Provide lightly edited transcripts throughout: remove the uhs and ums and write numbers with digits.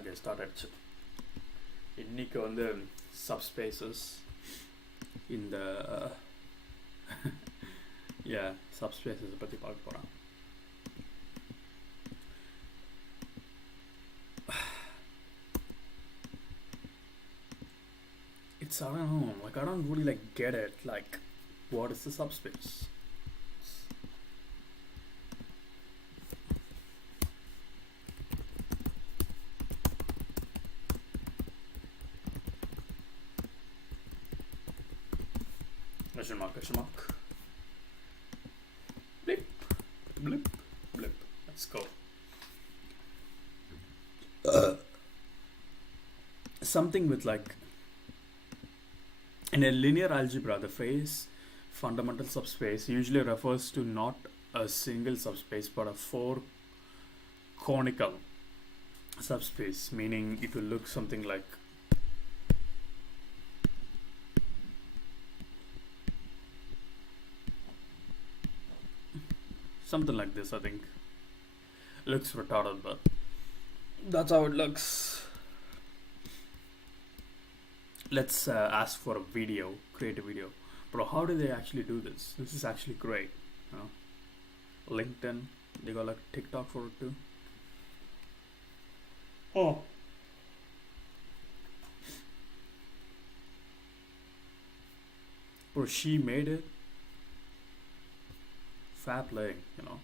Okay, start ஆயிடுச்சு. இன்னைக்கு வந்து subspaces இந்த yeah subspaces பற்றி பார்க்க போகிறோம். It's I don't know, like I don't really like get it. Like, what is the subspace? Question mark, question mark. Blip, blip, blip. Let's go. Something with like, in a linear algebra, the phrase fundamental subspace usually refers to not a single subspace but a four conical subspace, meaning it will look something like something like this. I think looks retarded, but that's how it looks. Let's ask for a video, create a video. Bro, how do they actually do this? This is actually great. You know? LinkedIn, they got like TikTok for it too. Oh. Bro, she made it. Fair play, you know.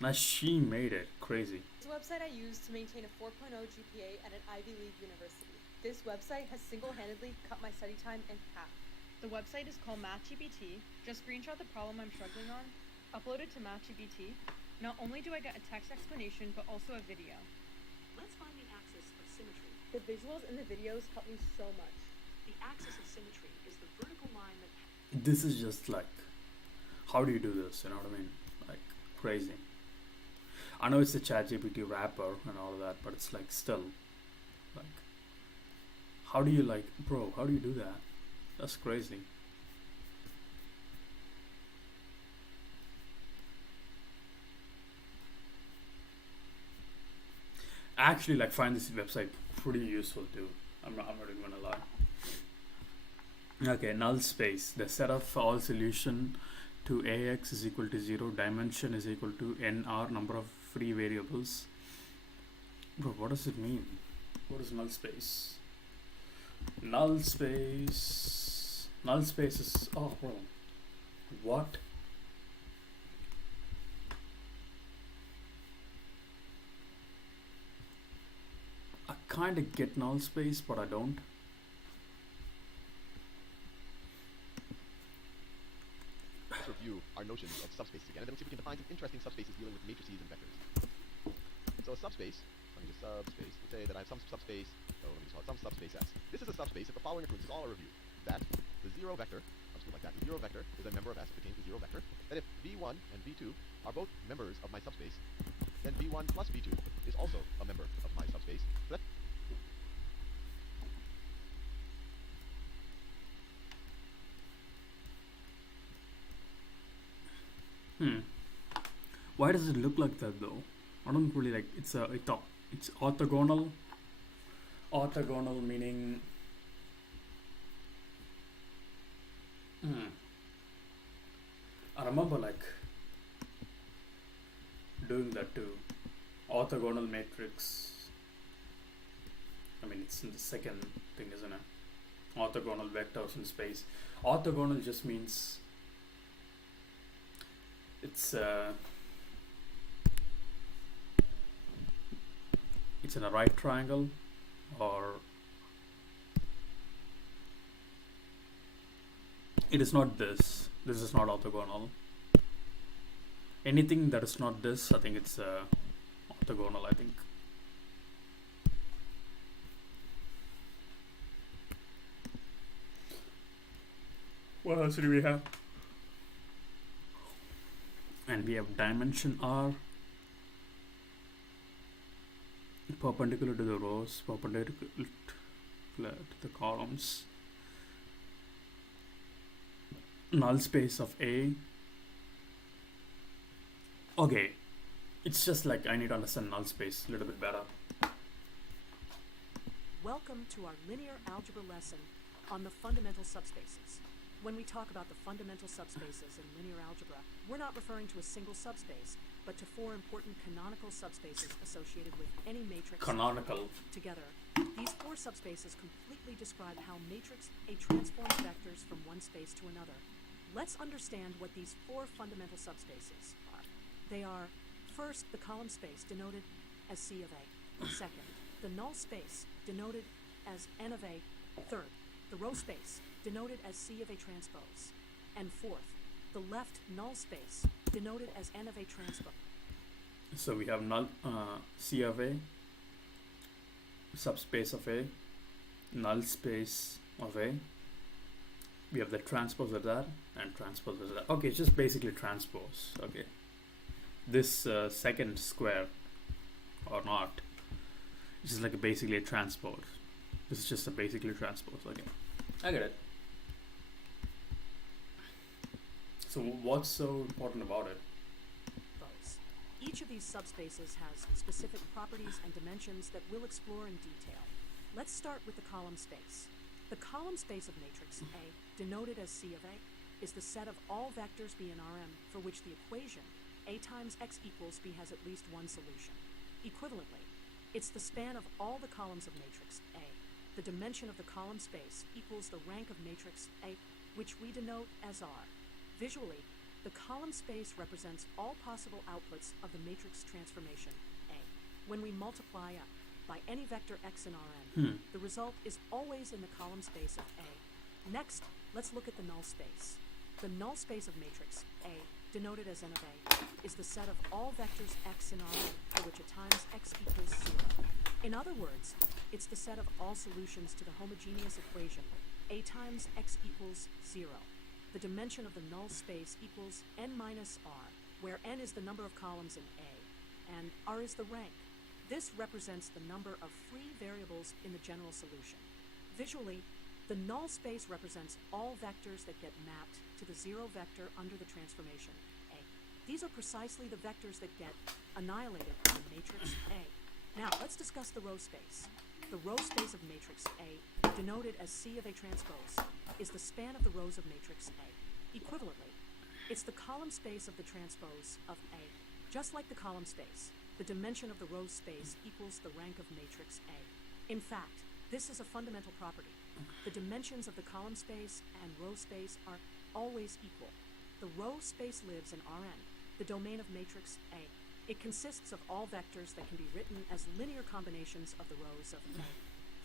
Now she made it. Crazy. It's a website I use to maintain a 4.0 GPA at an Ivy League university. This website has single-handedly cut my study time in half. The website is called MathGPT. Just screenshot the problem I'm struggling on, upload it to MathGPT. Not only do I get a text explanation, but also a video. Let's find the axis of symmetry. The visuals in the videos help me so much. The axis of symmetry is the vertical line that... This is just like, how do you do this? You know what I mean? Like, crazy. I know it's a ChatGPT wrapper and all of that, but it's like still, like, how do you like, bro, how do you do that? That's crazy. I actually like find this website pretty useful too. I'm not even gonna lie. Okay, null space, the set of all solution to ax is equal to 0, dimension is equal to nr, number of free variables. Bro, what does it mean? What is null space? Null space is, oh bro, what? I kind of get null space, but I don't. Review our notions of subspaces again, and then we'll see if we can define some interesting subspaces dealing with matrices and vectors. So a subspace, let me just subspace, let's say that I have some subspace, so let me just call it some subspace S. This is a subspace if the following occurs. This is all a review. That the zero vector, I'll just do it like that, the zero vector is a member of S, it contains the zero vector. That if V1 and V2 are both members of my subspace, then V1 plus V2 is also a member of my subspace. So that Why does it look like that though? I don't really like. It's orthogonal. Orthogonal meaning. I remember like doing that too. Orthogonal matrix. I mean, it's in the second thing, isn't it? Orthogonal vectors in space. Orthogonal just means it's in a right triangle, or it is not this. This is not orthogonal. Anything that is not this, I think it's orthogonal, I think. What else do we have? And we have dimension R, perpendicular to the rows, perpendicular to the columns. Null space of A. Okay, It's just like I need to understand null space a little bit better. Welcome to our linear algebra lesson on the fundamental subspaces. When we talk about the fundamental subspaces in linear algebra, we're not referring to a single subspace, but to four important canonical subspaces associated with any matrix Canonical. together. These four subspaces completely describe how matrix A transforms vectors from one space to another. Let's understand what these four fundamental subspaces are. They are, first, the column space, denoted as C of A. Second, the null space, denoted as N of A. Third, the row space, denoted as C of A transpose. And fourth, the left null space, denoted as N of A transpose. So we have null C of A, subspace of A, null space of A. We have the transpose of that and transpose of that. Okay, it's just basically transpose. Okay, this second square or not, it's just like basically a transpose. This is just a basically transpose. Okay, I get it. So what's so important about it? Each of these subspaces has specific properties and dimensions that we'll explore in detail. Let's start with the column space. The column space of matrix A, denoted as C of A, is the set of all vectors B in Rm for which the equation A times x equals B has at least one solution. Equivalently, it's the span of all the columns of matrix A. The dimension of the column space equals the rank of matrix A, which we denote as R. Visually, the column space represents all possible outputs of the matrix transformation A. When we multiply up by any vector x in Rn, the result is always in the column space of A. Next, let's look at the null space. The null space of matrix A, denoted as N of A, is the set of all vectors x in Rn for which at times x equals 0. In other words, it's the set of all solutions to the homogeneous equation A times x equals 0. The dimension of the null space equals n minus r, where n is the number of columns in A, and r is the rank. This represents the number of free variables in the general solution. Visually, the null space represents all vectors that get mapped to the zero vector under the transformation A. These are precisely the vectors that get annihilated by matrix A. Now, let's discuss the row space. The row space of matrix A, denoted as C of A transpose, is the span of the rows of matrix A. Equivalently, it's the column space of the transpose of A. Just like the column space, the dimension of the row space equals the rank of matrix A. In fact, this is a fundamental property. The dimensions of the column space and row space are always equal. The row space lives in Rn, the domain of matrix A. It consists of all vectors that can be written as linear combinations of the rows of A.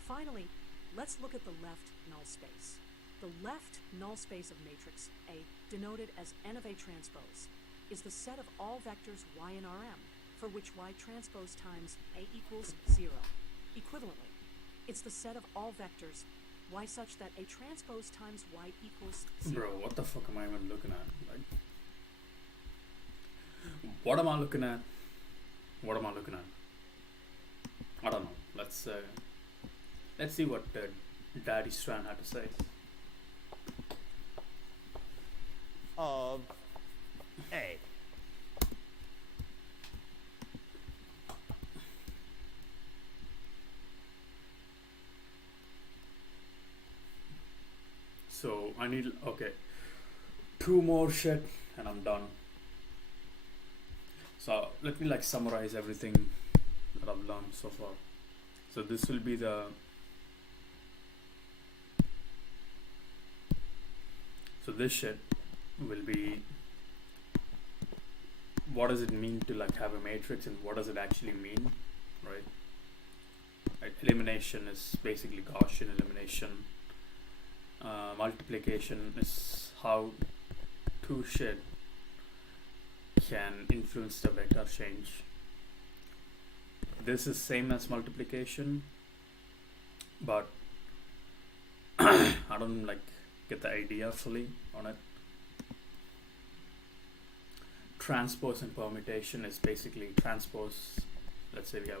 Finally, let's look at the left null space. The left null space of matrix A, denoted as N of A transpose, is the set of all vectors y in Rm, for which y transpose times A equals 0. Equivalently, it's the set of all vectors y such that A transpose times y equals 0. Bro, what the fuck am I even looking at? Like, what am I looking at? What am I looking at? I don't know. Let's see what Daddy Strand had to say. Of A. So I need, okay, 2 more shit and I'm done. So let me like summarize everything that I've learned so far. So this will be so this shit will be, what does it mean to like have a matrix and what does it actually mean, right? Elimination is basically Gaussian elimination. Multiplication is how 2 shit can influence the vector change. This is same as multiplication, but I don't like get the idea fully on it. Transpose and permutation is basically transpose. Let's say we have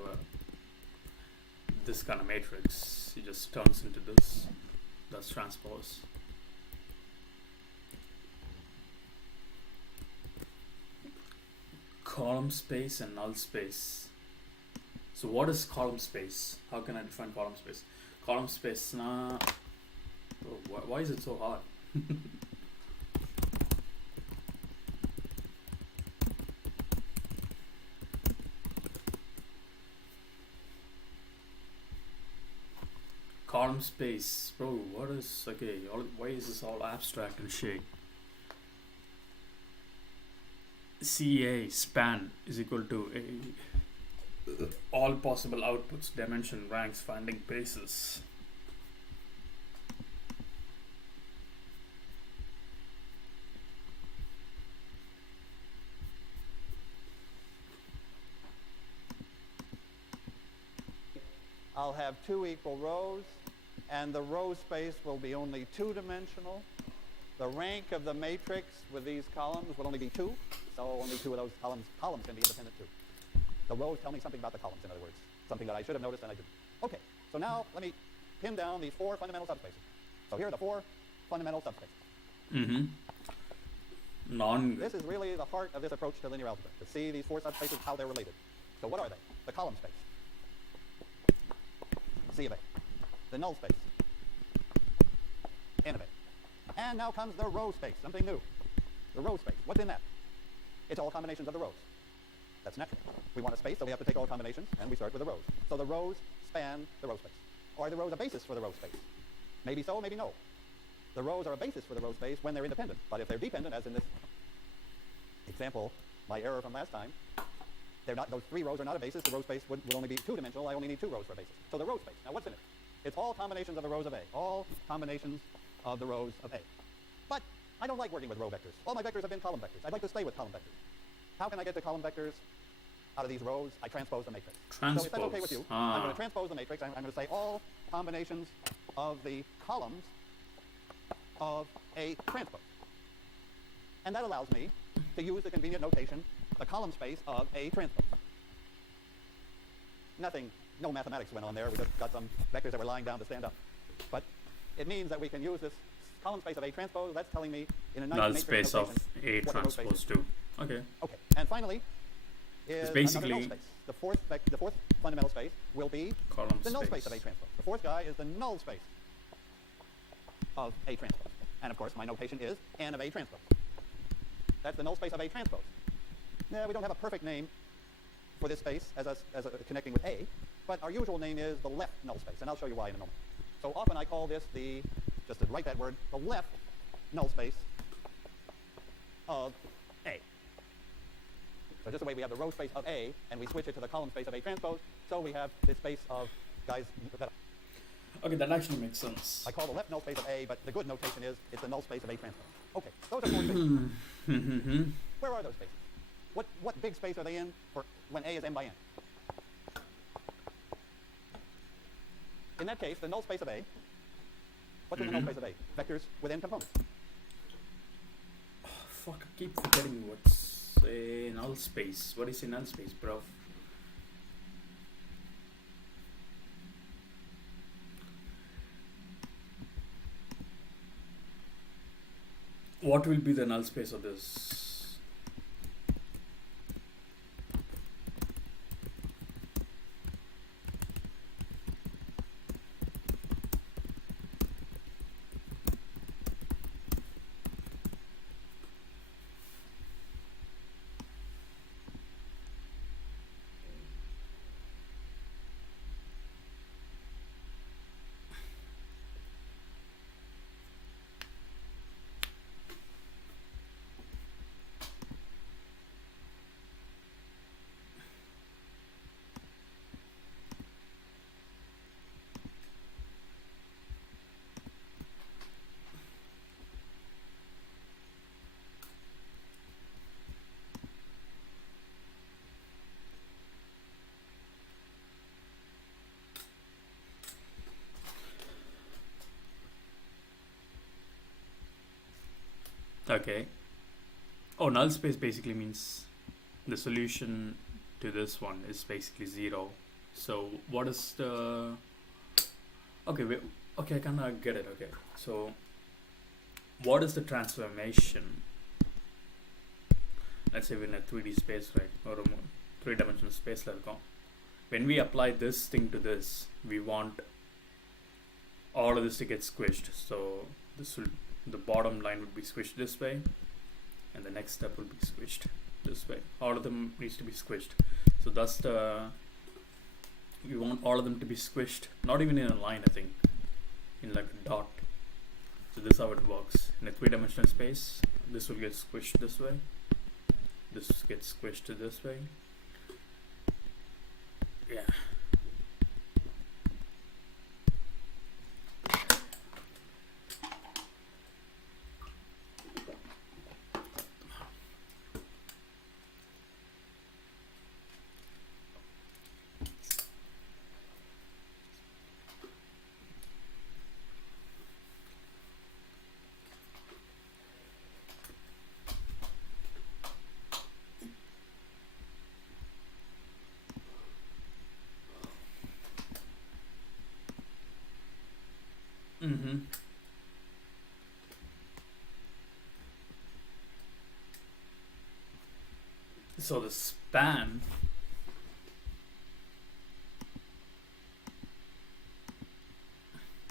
this kind of matrix, it just turns into this. That's transpose. column space and null space. So what is column space? How can I define column space? Column space na why is it so hard? Column space, bro. What is why is this all abstract and shit? CA span is equal to a all possible outputs, dimension, ranks, finding basis. I'll have 2 equal rows, and the row space will be only 2-dimensional. The rank of the matrix with these columns will only be 2, so only 2 of those columns can be independent too. The rows tell me something about the columns, in other words, something that I should have noticed and I didn't. Okay, so now let me pin down these 4 fundamental subspaces. So here are the 4 fundamental subspaces. This is really the heart of this approach to linear algebra, to see these 4 subspaces, how they're related. So what are they? The column space, C of A. The null space, N of A. And now comes the row space, something new. The row space, what's in that? It's all combinations of the rows. That's natural. We want a space, so we have to take all combinations, and we start with the rows. So the rows span the row space. Are the rows a basis for the row space? Maybe so, maybe no. The rows are a basis for the row space when they're independent. But if they're dependent, as in this example, my error from last time, they're not, those 3 rows are not a basis. The row space would only be 2-dimensional. I only need 2 rows for a basis. So the row space, now what's in it? It's all combinations of the rows of A. All combinations of the rows of A. But I don't like working with row vectors. All my vectors have been column vectors. I'd like to stay with column vectors. How can I get the column vectors out of these rows? I transpose the matrix. So if that's okay with you, I'm going to transpose the matrix. I'm going to say all combinations of the columns of A transpose. And that allows me to use the convenient notation, the column space of A transpose. No mathematics went on there. We just got some vectors that were lying down to stand up. But it means that we can use this column space of A transpose. That's telling me in a nice Null matrix space of notation A transpose too. Okay. Okay. And finally, is basically another null space. The fourth fundamental space will be column the null space space of A transpose. The fourth guy is the null space of A transpose. And of course, my notation is N of A transpose. That's the null space of A transpose. Now, we don't have a perfect name for this space as connecting with A, but our usual name is the left null space, and I'll show you why in a moment. So often I call this just to write that word, the left null space of A. So just the way we have the row space of A, and we switch it to the column space of A transpose, so we have this space of guys that Okay, that actually makes sense. I call the left null space of A, but the good notation is it's the null space of A transpose. Okay, those are 4 spaces. Where are those spaces? What big space are they in for when A is n by n? In that case, the null space of A, what's in the null space of A? Vectors with n components. Oh, fuck, I keep forgetting what's a null space. What is a null space, bro? What will be the null space of this? Okay. Oh, null space basically means the solution to this one is basically 0. So what is the... Okay, wait. Okay, I kind of get it. Okay. So what is the transformation let's say we're in a 3D space, right, or a 3-dimensional space la irukom. When we apply this thing to this, we want all of this to get squished. So the bottom line would be squished this way, and the next step will be squished this way. All of them needs to be squished. So thus we want all of them to be squished, not even in a line, I think, in like a dot. So this is how it works. In a 3-dimensional space, this will get squished this way. This gets squished to this way. Yeah. Mm-hmm. So the span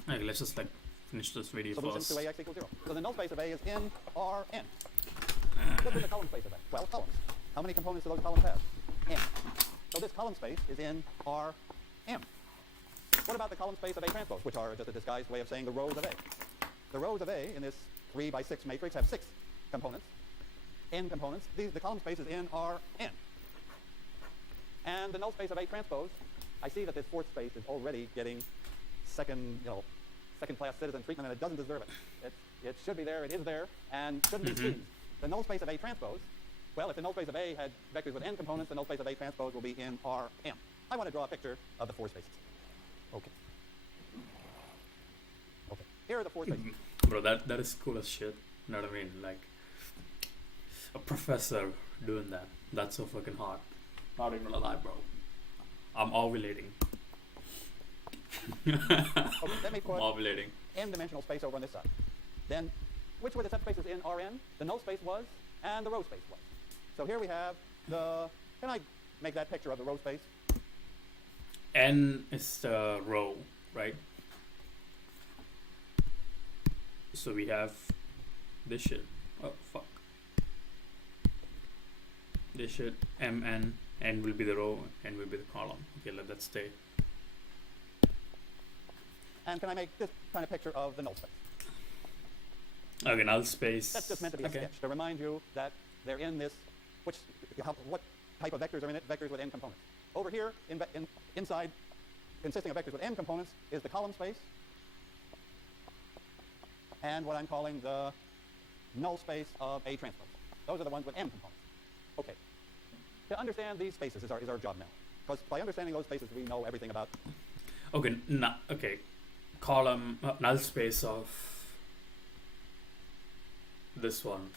okay, let's just like finish this video Solution first. to AX equals 0. So the null space of A is in Rn. What is the column space of A? Well, columns. How many components do those columns have? M. So this column space is in Rm. What about the column space of A transpose, which are just a disguised way of saying the rows of A? The rows of A in this 3 by 6 matrix have 6 components, n components. The column space is in Rn. And the null space of A transpose, I see that this fourth space is already getting second-class citizen treatment, and it doesn't deserve it. It should be there, it is there, and shouldn't be squeezed. The null space of A transpose, well, if the null space of A had vectors with n components, the null space of A transpose will be in Rm. I want to draw a picture of the 4 spaces. Okay. Here are the 4 spaces. Bro, that is cool as shit. You know what I mean? Like a professor doing that. That's so fucking hot. Not even gonna lie, bro. I'm ovulating. Okay, let me put Ovulating. n-dimensional space over on this side. Then, which were the subspaces in Rn? The null space was, and the row space was. So here we have can I make that picture of the row space? N is the row, right? So we have this shit. Oh fuck. This shit. Mn. N will be the row. N will be the column. Okay, let that stay. And can I make this kind of picture of the null space? Okay, null space. That's just meant to be a sketch to remind you that they're in this. What type of vectors are in it? Vectors with n components. Over here, inside, consisting of vectors with n components, is the column space, and what I'm calling the null space of A transpose. Those are the ones with m components. Okay. To understand these spaces is our job now, because by understanding those spaces, we know everything about. Okay. Okay. Column null space of this one.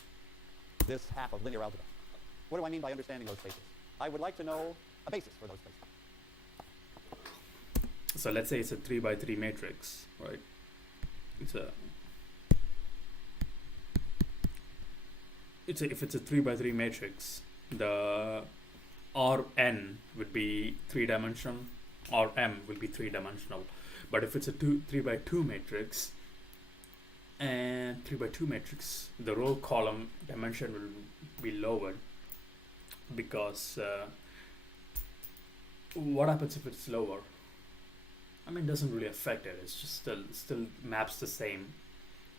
This half of linear algebra. What do I mean by understanding those spaces? I would like to know a basis for those spaces. So let's say it's a 3 by 3 matrix, right? If it's a 3 by 3 matrix, the Rn would be 3-dimensional, Rm will be 3-dimensional. But if it's a 3 by 2 matrix, and 3 by 2 matrix, the row column dimension will be lowered, because what happens if it's lower? I mean, it doesn't really affect it. It's just still maps the same.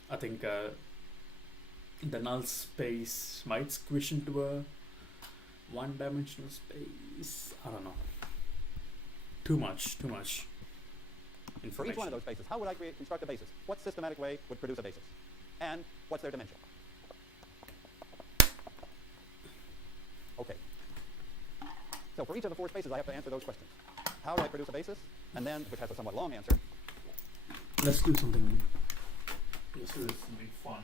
I think the null space might squish into a 1-dimensional space. I don't know. Too much information. For each one of those spaces, how would I construct a basis? What systematic way would produce a basis? And what's their dimension? Okay. So for each of the 4 spaces, I have to answer those questions. How do I produce a basis? And then, which has a somewhat long answer. Let's do something. Let's do something fun.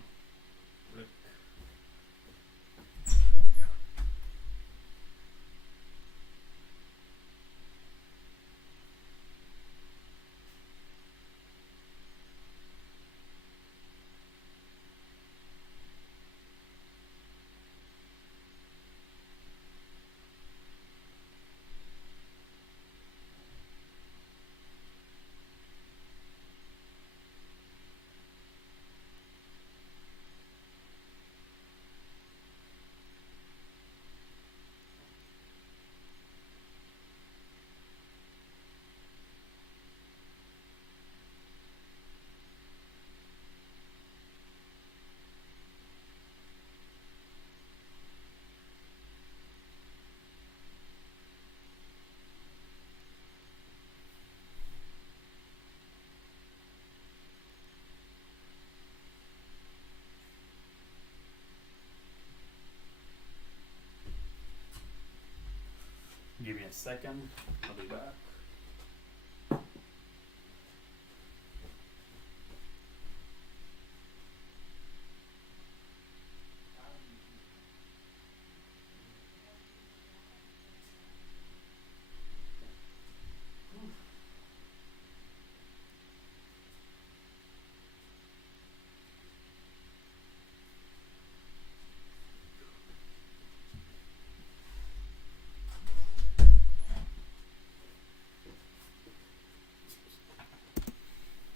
Give me a second. I'll be back.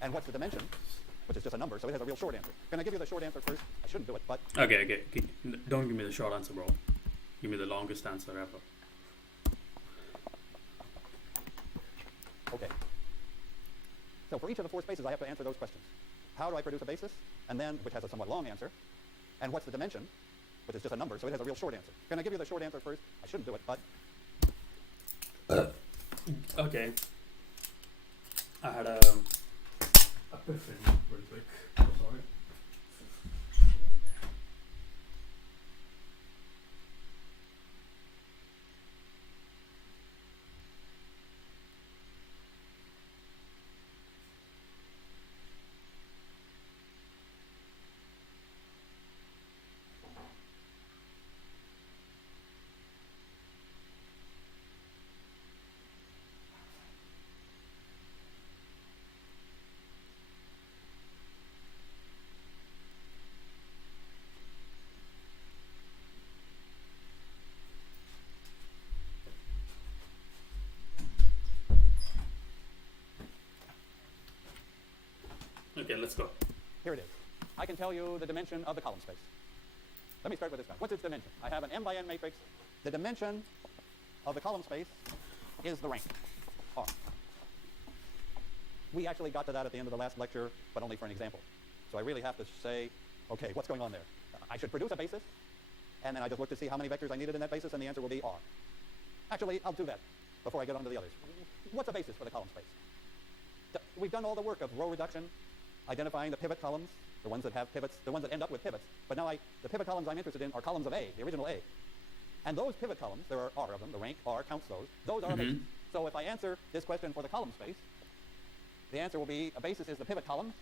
And what's the dimension? Which is just a number, so it has a real short answer. Can I give you the short answer first? I shouldn't do it, but Okay. Don't give me the short answer, bro. Give me the longest answer ever. okay. So for each of the 4 spaces, I have to answer those questions. How do I produce a basis? And then, which has a somewhat long answer. And what's the dimension? Which is just a number, so it has a real short answer. Can I give you the short answer first? I shouldn't do it, but Okay. I had a epiphany really quick. Sorry. Okay, let's go. here it is. I can tell you the dimension of the column space. Let me start with this guy. What's its dimension? I have an m by n matrix. The dimension of the column space is the rank, R. We actually got to that at the end of the last lecture, but only for an example. So I really have to say, okay, what's going on there? I should produce a basis, and then I just look to see how many vectors I needed in that basis, and the answer will be R. Actually, I'll do that before I get on to the others. What's a basis for the column space? We've done all the work of row reduction, identifying the pivot columns, the ones that have pivots, the ones that end up with pivots. But now the pivot columns I'm interested in are columns of A, the original A. And those pivot columns, there are R of them, the rank R counts those. Those are a basis. So if I answer this question for the column space, the answer will be a basis is the pivot columns,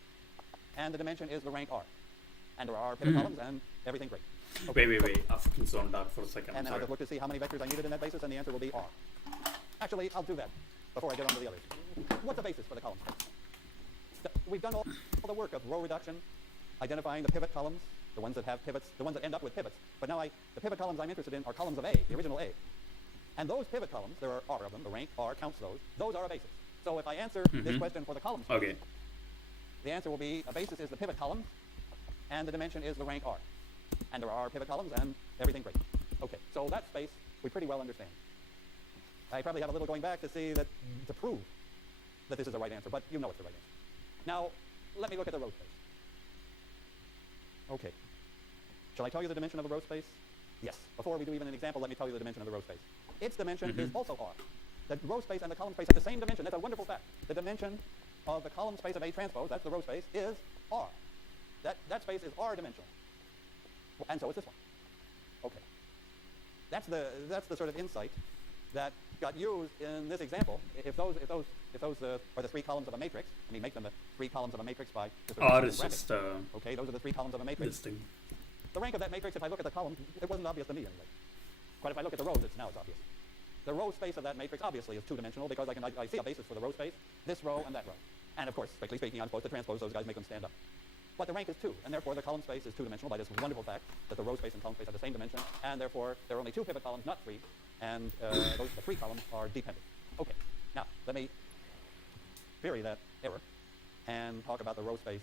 and the dimension is the rank R. And there are pivot columns, and everything great. Okay. Wait. I fucking zoned out for a second. And then I Sorry. just look to see how many vectors I needed in that basis, and the answer will be R. Actually, I'll do that before I get on to the others. What's a basis for the column space? We've done all the work of row reduction, identifying the pivot columns, the ones that have pivots, the ones that end up with pivots. But now the pivot columns I'm interested in are columns of A, the original A. And those pivot columns, there are R of them, the rank R counts those. Those are a basis. So if I answer this question for the column space, Okay. the answer will be a basis is the pivot columns, and the dimension is the rank R. And there are pivot columns, and everything great. Okay, so that space we pretty well understand. I probably have a little going back to see that, to prove that this is the right answer, but you know it's the right answer. Now, let me look at the row space. Okay. Shall I tell you the dimension of the row space? Yes. Before we do even an example, let me tell you the dimension of the row space. Its dimension is also R. The row space and the column space have the same dimension. That's a wonderful fact. The dimension of the column space of A transpose, that's the row space, is R. That space is R dimensional. And so is this one. Okay. That's the sort of insight that got used in this example. If those are the 3 columns of a matrix, I mean, make them the 3 columns of a matrix by just R is just okay, those are the 3 columns of a matrix. this thing. The rank of that matrix, if I look at the column, it wasn't obvious to me anyway. But if I look at the rows, now it's obvious. The row space of that matrix obviously is 2-dimensional because I see a basis for the row space, this row and that row. And of course, strictly speaking, I'm supposed to transpose those guys, make them stand up. But the rank is 2, and therefore the column space is 2-dimensional by this wonderful fact that the row space and column space have the same dimension, and therefore there are only 2 pivot columns, not 3, and the 3 columns are dependent. Okay, now let me vary that error and talk about the row space.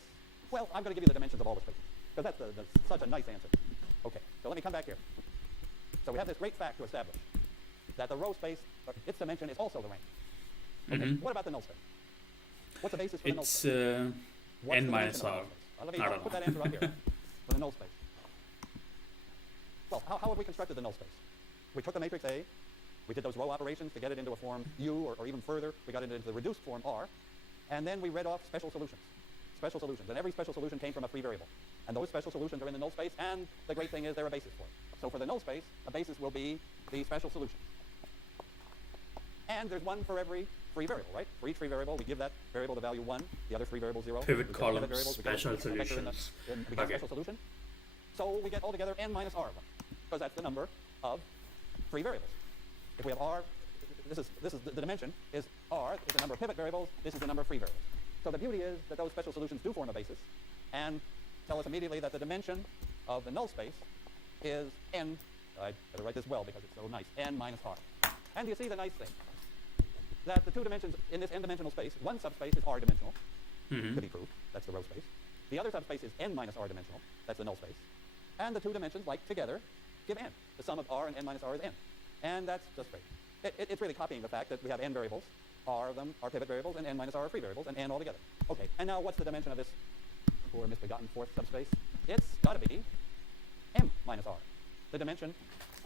Well, I'm going to give you the dimensions of all the spaces, because that's such a nice answer. Okay, so let me come back here. So we have this great fact to establish, that the row space, its dimension is also the rank. Okay, what about the null space? What's the basis for the null space? It's What's n the minus dimension of R. the null space? Let me I don't put know. that answer up here for the null space. Well, how have we constructed the null space? We took the matrix A, we did those row operations to get it into a form U, or even further, we got it into the reduced form R, and then we read off special solutions. Special solutions, and every special solution came from a free variable. And those special solutions are in the null space, and the great thing is they're a basis for it. So for the null space, a basis will be the special solution. And there's one for every free variable, right? For each free variable, we give that variable the value 1, the other free variable 0. Pivot We get columns, variables, we get special a vector in the- solutions. we get Okay. a special solution. So we get altogether n minus r of them, because that's the number of free variables. If we have r, this is the dimension is r is the number of pivot variables, this is the number of free variables. So the beauty is that those special solutions do form a basis and tell us immediately that the dimension of the null space is n, I better write this well because it's so nice, n minus r. And you see the nice thing, that the two dimensions in this n-dimensional space, one subspace is r-dimensional, to be proved, that's the row space. The other subspace is n minus r-dimensional, that's the null space. And the two dimensions, like together, give n. The sum of r and n minus r is n. And that's just great. It's really copying the fact that we have n variables, r of them are pivot variables, and n minus r are free variables, and n altogether. Okay, and now what's the dimension of this poor misbegotten fourth subspace? It's got to be m minus r. The dimension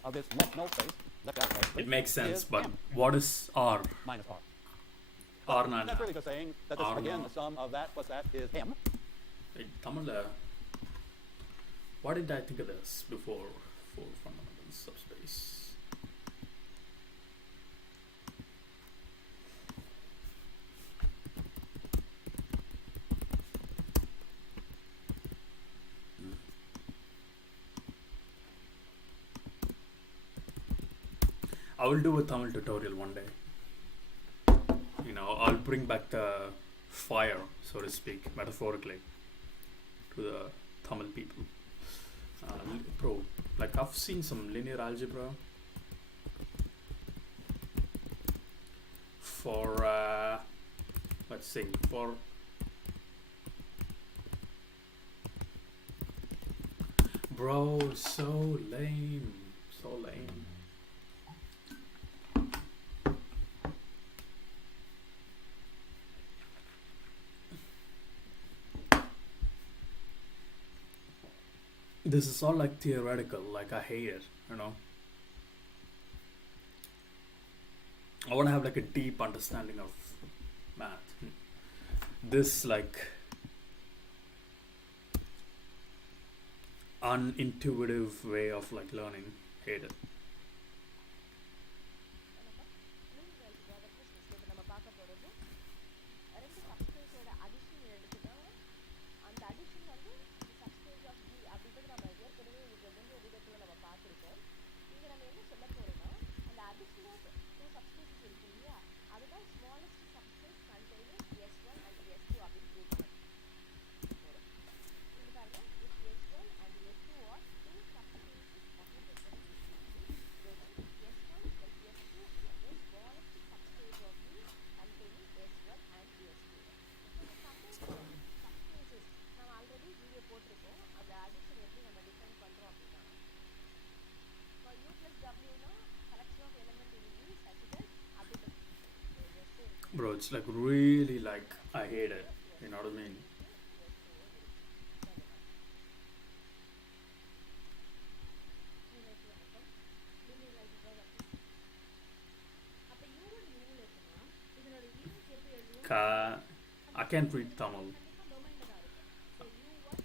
of this null space, left out right, It makes sense, is but m what is R? minus r. R nine. That's really just saying that this, R again, nine. the sum of that plus that is m. Wait, Tamil, why did I think of this before? For fundamental subspace. I will do a Tamil tutorial one day. You know, I'll bring back the fire, so to speak, metaphorically, to the Tamil people. Bro, like I've seen some linear algebra for, let's see, for bro, so lame, so lame. This is all like theoretical, like I hate it, you know. I want to have like a deep understanding of math. This like unintuitive way of like learning, hate it. நம்ம பார்க்க போறது ரெண்டு சப்ஸ்பேஸோட addition எடுத்துட்டோம். அந்த addition வந்து subspace of G அப்படின்றது நம்ம ஏற்கனவே இது வந்து விதத்துல நம்ம பார்த்துருக்கோம். இங்க நம்ம என்ன சொல்ல போறோம்னா அந்த அடிஷன் ஆஃப் டூ சப்ஸ்பேசஸ் இருக்கு இல்லையா, அதுதான் smallest subspace containing S1 and S2 அப்படின்னு ப்ரூவ் பண்ண போறோம். இது பாருங்க, if S1 and S2 are two subspaces of a vector then S1 plus S2 is the smallest subspace of V containing S1 and S2. So the summation of subspaces நம்ம already video போட்டிருக்கோம். அந்த addition எப்படி நம்ம define பண்றோம் அப்படின்னா for U plus W னா collection of element in V such that அப்படி Bro, it's like really like I hate it. You know what I mean? அப்ப U1 U இருக்குன்னா இதனோட யூனிட் எப்படி எழுதுவோம்? I can't read Tamil. கண்டிப்பா டொமைன்ல தான் இருக்கும். So U1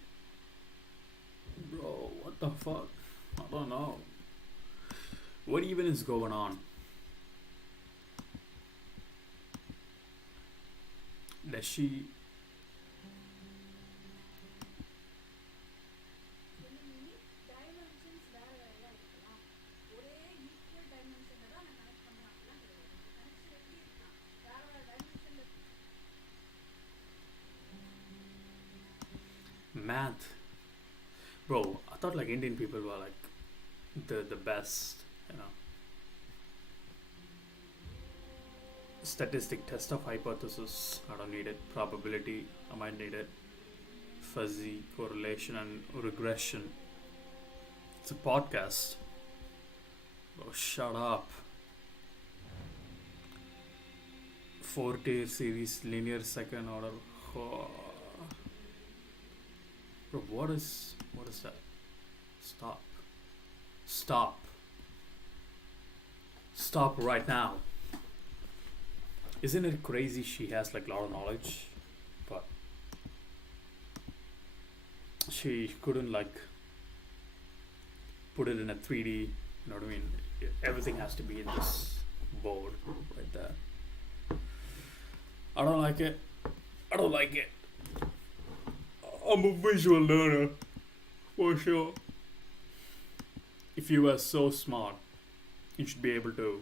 Bro, what the fuck? I don't know. What even is going on? Does she? Dimensions வேற வேறயா இருக்கலாம். ஒரே ஈக்குவல் டைமென்ஷன்ல தான் நான் கனெக்ட் பண்றேன் அப்படிலாம் கிடையாது. கனெக்ஷன் எப்படி இருக்கலாம், வேற வேற டைமென்ஷன்ல Math. Bro, I thought like Indian people were like the best, you know. Statistic, test of hypothesis, I don't need it. Probability, I might need it. Fuzzy, correlation and regression. It's a podcast. Bro, shut up. 4-tier series, linear second order. Oh. Bro, what is that? Stop. Stop right now. Isn't it crazy she has like a lot of knowledge, but she couldn't like put it in a 3D, you know what I mean? Everything has to be in this board right there. I don't like it. I don't like it. I'm a visual learner, for sure. If you were so smart, you should be able to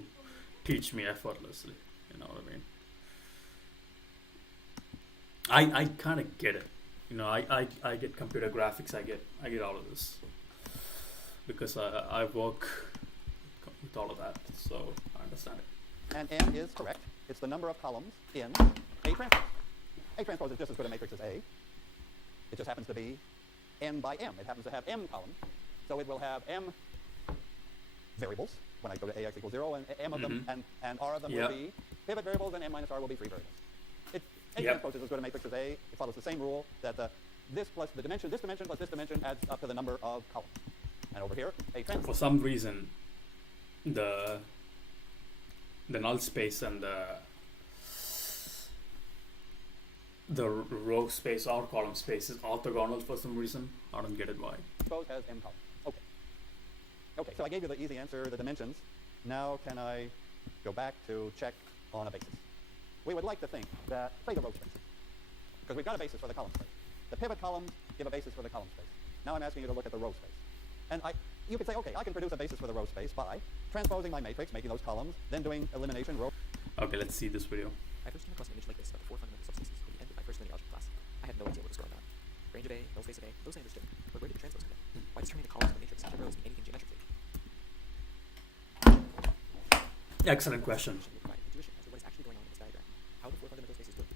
teach me effortlessly. You know what I mean? I kind of get it. You know, I get computer graphics. I get all of this because I work with all of that, so I understand it. And n is correct. It's the number of columns in A transpose. A transpose is just as good a matrix as A. It just happens to be n by m. It happens to have m columns. So it will have m variables when I go to ax equals 0, and m of them and r of them will be pivot variables, and m minus r will be free variables. A transpose is as good a matrix as A. It follows the same rule that this plus the dimension, this dimension plus this dimension adds up to the number of columns. And over here, A transpose. For some reason, the null space and the row space or column space is orthogonal for some reason. I don't get it why. Transpose has m columns. Okay. Okay, so I gave you the easy answer, the dimensions. Now can I go back to check on a basis? We would like to think that, say, the row space, because we've got a basis for the column space. The pivot columns give a basis for the column space. Now I'm asking you to look at the row space. And you could say, okay, I can produce a basis for the row space by transposing my matrix, making those columns, then doing elimination row. Okay, let's see this video. I first came across an image like this of the 4 fundamental subspaces at the end of my first linear algebra class. I had no idea what was going on. Range of A, null space of A, those I understood. But where did the transpose come in? Why does turning the columns of a matrix into rows mean anything geometrically? Excellent question. Should we provide intuition as to what is actually going on in this diagram? How the 4 fundamental spaces work?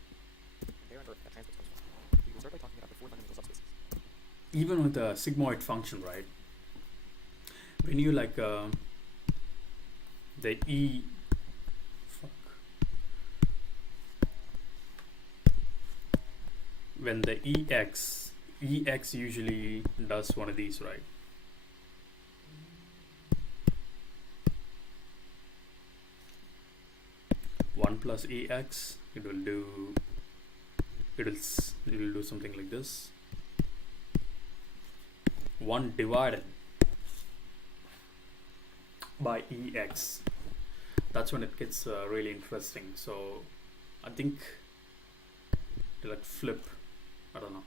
Where on earth that transpose comes from? We will start by talking about the 4 fundamental subspaces. Even with a sigmoid function, right? When you like the E, when the EX usually does one of these, right? One plus EX, it will do something like this. 1 divided by EX. That's when it gets really interesting. So I think to like flip, I don't know,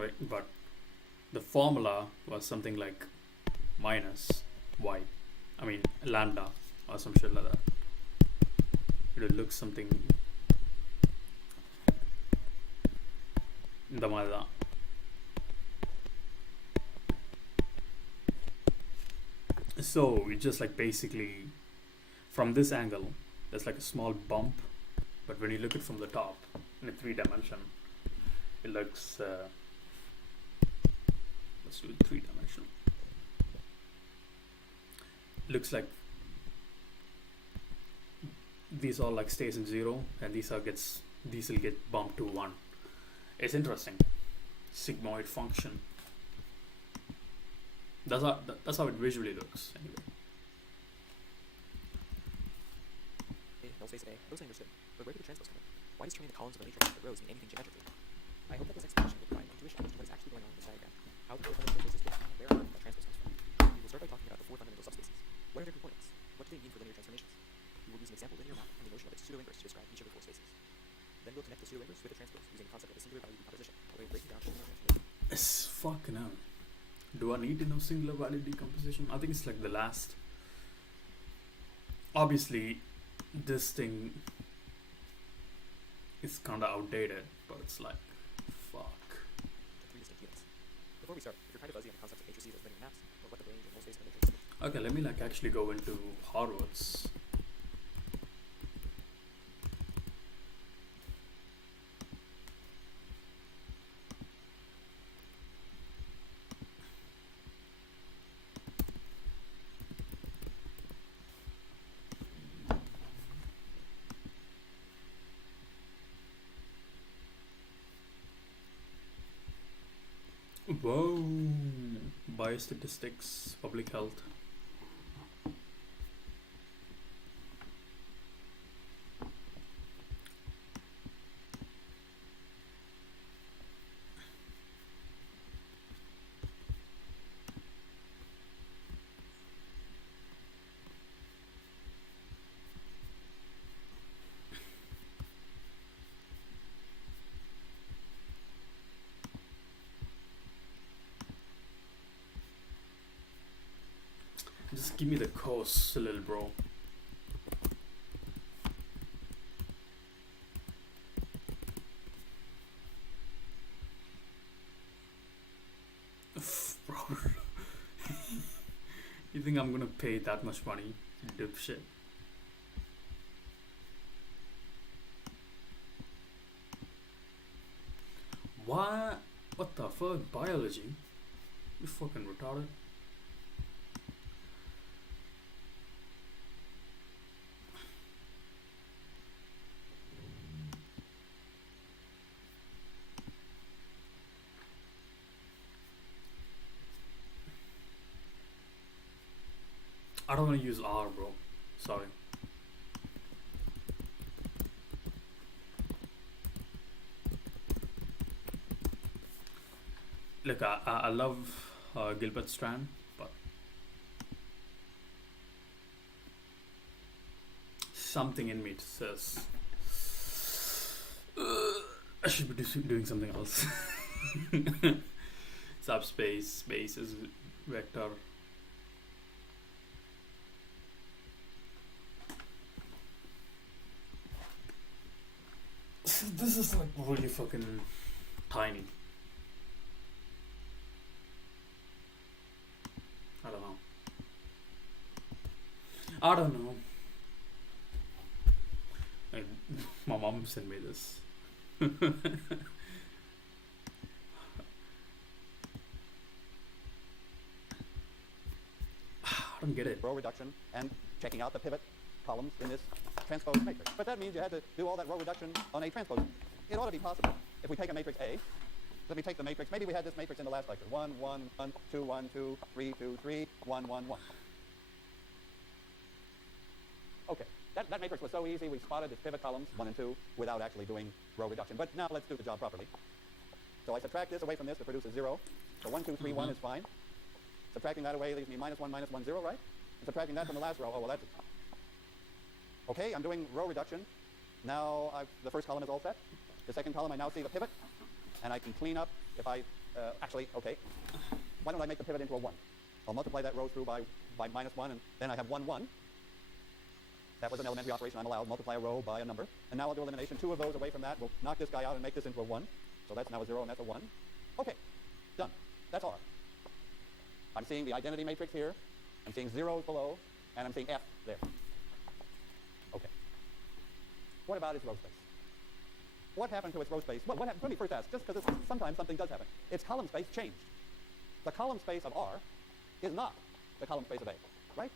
right? But the formula was something like minus y, I mean lambda or some shit like that. It will look something இந்த மாதிரி தான். So it's just like basically from this angle there's like a small bump, but when you look at it from the top in a 3 dimension, it looks let's do 3 dimension. Looks like these all like stays in 0, and these will get bumped to 1. It's interesting. Sigmoid function. That's how it visually looks anyway. A, null space of A, those I understood. But where did the transpose come in? Why does turning the columns of a matrix into rows mean anything geometrically? I hope that this explanation will provide intuition as to what is actually going on in this diagram. How the 4 fundamental spaces work, and where on earth that transpose comes from. We will start by talking about the 4 fundamental subspaces. What are their components? What do they mean for linear transformations? We will use an example linear map and the notion of its pseudo-inverse to describe each of the 4 spaces. Then we'll connect the pseudo-inverse with the transpose using the concept of a singular value decomposition, a way of breaking down linear transformations. It's fucking hell. Do I need to know singular value decomposition? I think it's like the last. Obviously, this thing is kind of outdated, but it's like, fuck. 3 distinct units. Before we start, if you're kind of fuzzy on the concept of matrices as linear maps, or what the range and null space of a matrix is. Okay, let me like actually go into Harvard's. Whoa, biostatistics, public health. Just give me the course, little bro. Bro. You think I'm gonna pay that much money? Dipshit. Why? What the fuck? Biology? You fucking retarded. I don't want to use R, bro. Sorry. Look, I love Gilbert Strand, but something in me says I should be doing something else. Subspace, spaces, vector. This is like really fucking tiny. I don't know. And my mom sent me this. I don't get it. Row reduction and checking out the pivot columns in this transpose matrix. But that means you had to do all that row reduction on a transpose. It ought to be possible. If we take a matrix A, let me take the matrix. Maybe we had this matrix in the last lecture. 1, 1, 1, 2, 1, 2, 3, 2, 3, 1, 1, 1. Okay, that matrix was so easy, we spotted its pivot columns, 1 and 2, without actually doing row reduction. But now let's do the job properly. So I subtract this away from this to produce a 0. So 1, 2, 3, 1 is fine. Subtracting that away leaves me -1, -1, 0, right? And subtracting that from the last row, oh, well, that's... Okay, I'm doing row reduction. Now the first column is all set. The second column, I now see the pivot. And I can clean up if I... actually, okay. Why don't I make the pivot into a 1? I'll multiply that row through by -1, and then I have 1, 1. That was an elementary operation I'm allowed. Multiply a row by a number. And now I'll do elimination. 2 of those away from that will knock this guy out and make this into a 1. So that's now a 0 and that's a 1. Okay, done. That's R. I'm seeing the identity matrix here. I'm seeing zeros below. And I'm seeing F there. Okay. What about its row space? What happened to its row space? Well, what happened? Let me first ask, just because sometimes something does happen. Its column space changed. The column space of R is not the column space of A, right?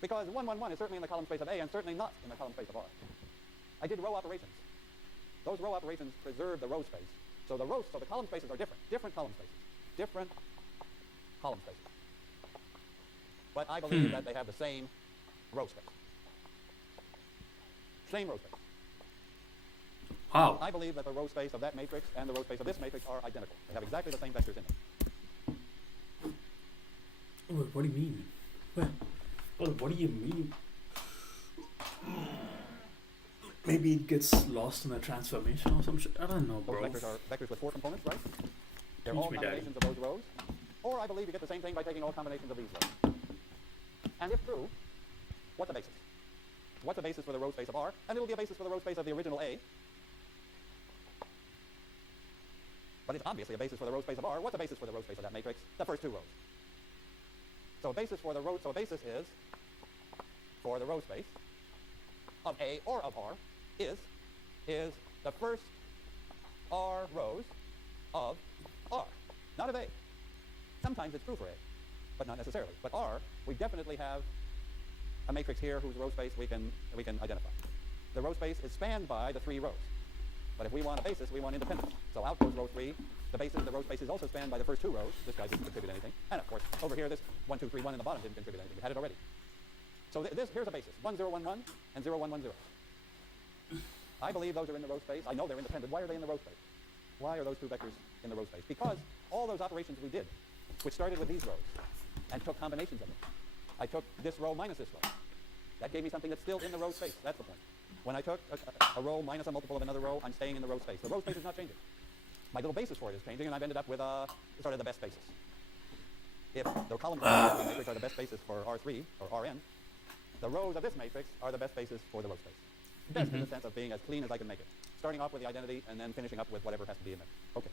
Because 1, 1, 1 is certainly in the column space of A and certainly not in the column space of R. I did row operations. Those row operations preserve the row space. So the column spaces are different. Different column spaces. Different column spaces. But I believe that they have the same row space. Same row space. How? I believe that the row space of that matrix and the row space of this matrix are identical. They have exactly the same vectors in them. Wait, what do you mean? What do you mean? Maybe it gets lost in the transformation or some shit. I don't know, bro. Those vectors are vectors with 4 components, right? They're Teach all me, combinations Daddy. of those rows. Or I believe you get the same thing by taking all combinations of these rows. And if true, what's a basis? What's a basis for the row space of R? And it'll be a basis for the row space of the original A. But it's obviously a basis for the row space of R. What's a basis for the row space of that matrix? The first 2 rows. So a basis for the row, so a basis is for the row space of A or of R is the first R rows of R, not of A. Sometimes it's true for A, but not necessarily. But R, we definitely have a matrix here whose row space we can identify. The row space is spanned by the 3 rows. But if we want a basis, we want independence. So out goes row 3. The row space is also spanned by the first 2 rows. This guy didn't contribute anything. And of course, over here, this 1, 2, 3, 1 in the bottom didn't contribute anything. We had it already. So here's a basis. 1, 0, 1, 1, and 0, 1, 1, 0. I believe those are in the row space. I know they're independent. Why are they in the row space? Why are those 2 vectors in the row space? Because all those operations we did, which started with these rows, and took combinations of them. I took this row minus this row. That gave me something that's still in the row space. That's the point. When I took a row minus a multiple of another row, I'm staying in the row space. The row space is not changing. My little basis for it is changing, and I've ended up with sort of the best basis. if the columns of the matrix are the best basis for R3 or Rn, the rows of this matrix are the best basis for the row space. Best in the sense of being as clean as I can make it, starting off with the identity and then finishing up with whatever has to be in there. Okay.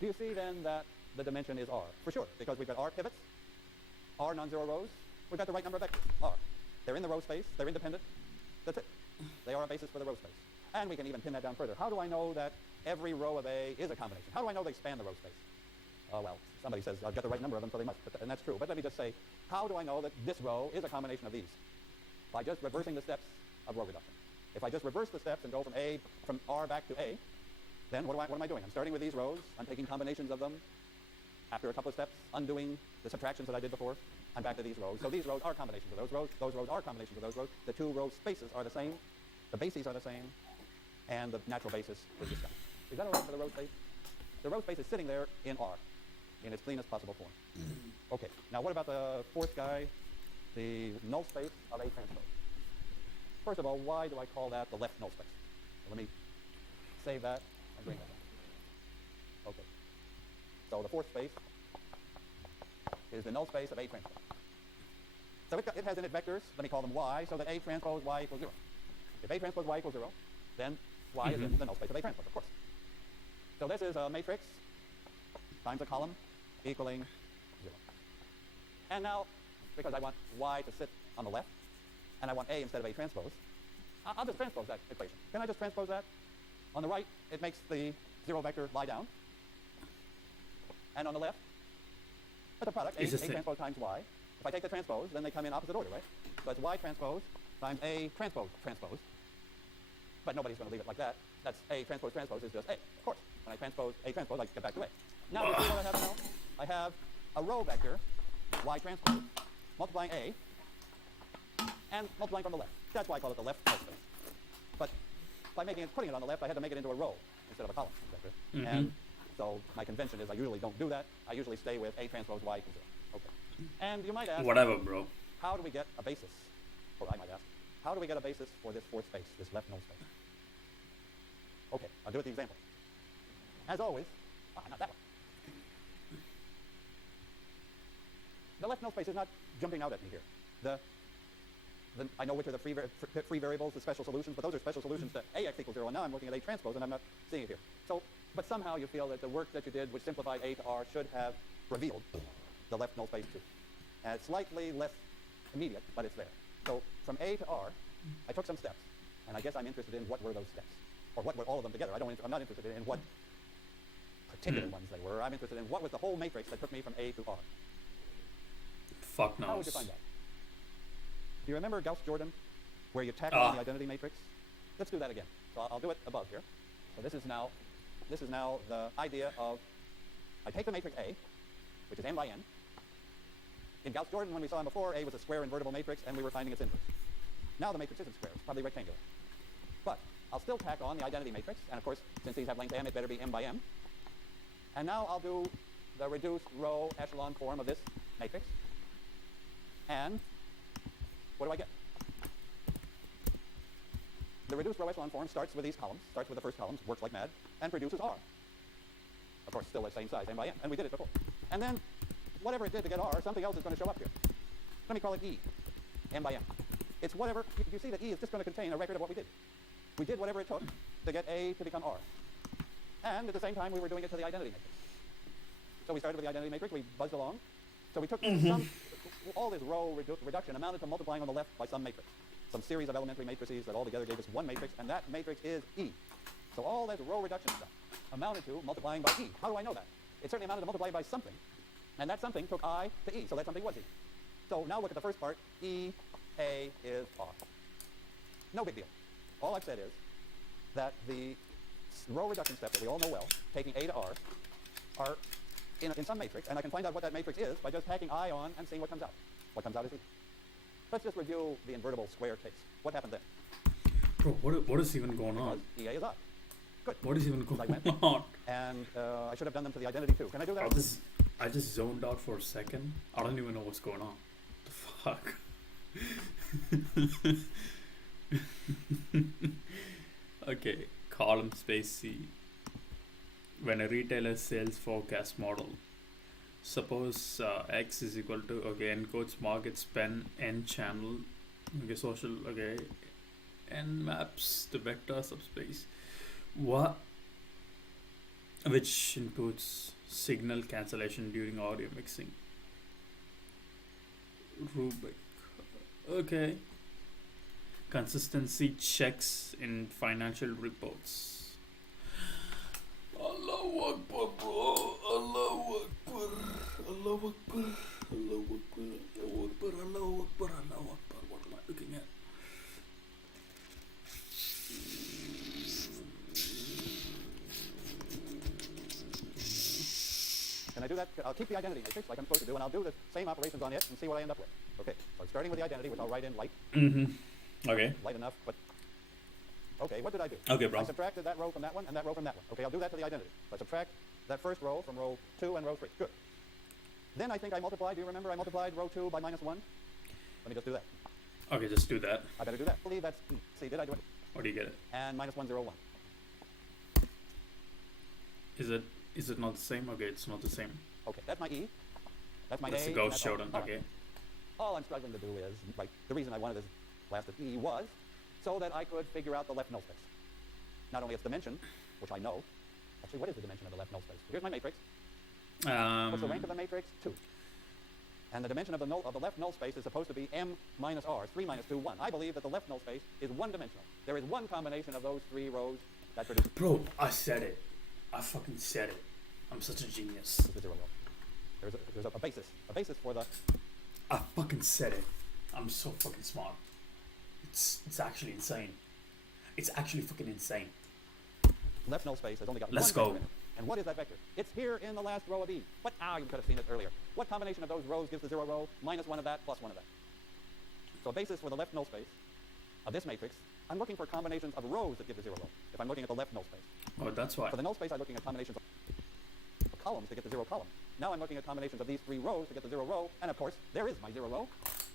Do you see then that the dimension is R? For sure, because we've got R pivots, R non-zero rows. We've got the right number of vectors, R. They're in the row space. They're independent. That's it. They are a basis for the row space. And we can even pin that down further. How do I know that every row of A is a combination? How do I know they span the row space? Oh, well, somebody says I've got the right number of them, so they must. And that's true. But let me just say, how do I know that this row is a combination of these? By just reversing the steps of row reduction. If I just reverse the steps and go from R back to A, then what am I doing? I'm starting with these rows. I'm taking combinations of them. After a couple of steps, undoing the subtractions that I did before, I'm back to these rows. So these rows are combinations of those rows. Those rows are combinations of those rows. The two row spaces are the same. The bases are the same. And the natural basis is this guy. Is that all right for the row space? The row space is sitting there in R, in its cleanest possible form. Okay, now what about the fourth guy, the null space of A transpose? First of all, why do I call that the left null space? So let me save that and bring that down. Okay. So the fourth space is the null space of A transpose. So it has in it vectors, let me call them Y, so that A transpose Y equals 0. If A transpose Y equals 0, then Y is in the null space of A transpose, of course. So this is a matrix times a column equaling 0. And now, because I want Y to sit on the left, and I want A instead of A transpose, I'll just transpose that equation. Can I just transpose that? On the right, it makes the 0 vector lie down. And on the left, that's a product, A transpose times Y. If I take the transpose, then they come in opposite order, right? So it's Y transpose times A transpose transpose. But nobody's going to leave it like that. That's A transpose transpose is just A, of course. When I transpose A transpose, I get back to A. Now, you see what I have now? I have a row vector, Y transpose, multiplying A, and multiplying from the left. That's why I call it the left null space. But by putting it on the left, I had to make it into a row instead of a column vector. And so my convention is I usually don't do that. I usually stay with A transpose Y equals 0. Okay. And you might ask, Whatever, bro. how do we get a basis? Or I might ask, how do we get a basis for this fourth space, this left null space? Okay, I'll do it the example. As always, not that one. The left null space is not jumping out at me here. I know which are the free variables, the special solutions, but those are special solutions to AX equals 0, and now I'm looking at A transpose, and I'm not seeing it here. So, but somehow you feel that the work that you did, which simplified A to R, should have revealed the left null space too. And it's slightly less immediate, but it's there. So from A to R, I took some steps, and I guess I'm interested in what were those steps, or what were all of them together. I'm not interested in what particular ones they were. I'm interested in what was the whole matrix that took me from A to R. Fuck knows. How would you find that? Do you remember Gauss-Jordan, where you tack on the identity matrix? Let's do that again. So I'll do it above here. So this is now the idea of, I take the matrix A, which is n by n. In Gauss-Jordan, when we saw him before, A was a square invertible matrix, and we were finding its inverse. Now the matrix isn't square, it's probably rectangular. But I'll still tack on the identity matrix, and of course, since these have length m, it better be m by m. And now I'll do the reduced row echelon form of this matrix. And what do I get? The reduced row echelon form starts with these columns, starts with the first columns, works like mad, and produces R. Of course, still the same size, m by n, and we did it before. And then, whatever it did to get R, something else is going to show up here. Let me call it E, m by m. It's whatever, you see that E is just going to contain a record of what we did. We did whatever it took to get A to become R. And at the same time, we were doing it to the identity matrix. So we started with the identity matrix, we buzzed along. So we took all this row reduction amounted to multiplying on the left by some matrix. Some series of elementary matrices that all together gave us one matrix, and that matrix is E. So all this row reduction stuff amounted to multiplying by E. How do I know that? It certainly amounted to multiplying by something, and that something took I to E, so that something was E. So now look at the first part, E, A is R. No big deal. All I've said is that the row reduction steps that we all know well, taking A to R, are in some matrix, and I can find out what that matrix is by just tacking I on and seeing what comes out. What comes out is E. Let's just review the invertible square case. What happened then? Bro, what is even going on? Because EA is I. Good. What is even going I went, on? and I should have done them to the identity too. Can I do that? I just zoned out for a second. I don't even know what's going on. The fuck? Okay, column space C. When a retailer's sales forecast model suppose x is equal to, okay, encodes markets pen n channel, okay, social, okay, n maps to vector subspace, what, which includes signal cancellation during audio mixing. Rubik, okay. Consistency checks in financial reports. Allahu Akbar, bro. Allahu Akbar. Allahu Akbar. Allahu Akbar. Allahu Akbar. Allahu Akbar. Allahu Akbar. What am I looking at? Can I do that? I'll keep the identity matrix like I'm supposed to do, and I'll do the same operations on it and see what I end up with. Okay, so starting with the identity, which I'll write in light. Okay. Light enough, but... Okay, what did I do? Okay, bro. I subtracted that row from that one and that row from that one. Okay, I'll do that to the identity. So I subtract that first row from row 2 and row 3. Good. Then I think I multiplied, do you remember? I multiplied row 2 by minus 1. Let me just do that. Okay, just do that. I better do that. I believe that's E. See, did I do it? Or do you get it? And minus 101. Is it not the same? Okay, it's not the same. Okay, that's my E. That's my That's A. the ghost and showdown. all. Okay. All I'm struggling to do is, like, the reason I wanted this last of E was so that I could figure out the left null space. Not only its dimension, which I know. Actually, what is the dimension of the left null space? Here's my matrix. What's the rank of the matrix? 2. And the dimension of the left null space is supposed to be m minus r, 3 minus 2, 1. I believe that the left null space is one-dimensional. There is one combination of those 3 rows that produce... Bro, I said it. I fucking said it. I'm such a genius. the 0 row. There's a basis. A basis for the... I fucking said it. I'm so fucking smart. It's actually insane. It's actually fucking insane. Left null space has only got Let's one go. vector in it. And what is that vector? It's here in the last row of E. What? Ah, you could have seen it earlier. What combination of those rows gives the 0 row? Minus 1 of that, plus 1 of that. So a basis for the left null space of this matrix, I'm looking for combinations of rows that give the 0 row, if I'm looking at the left null space. Oh, that's why. For the null space, I'm looking at combinations of columns to get the 0 column. Now I'm looking at combinations of these 3 rows to get the 0 row, and of course, there is my 0 row,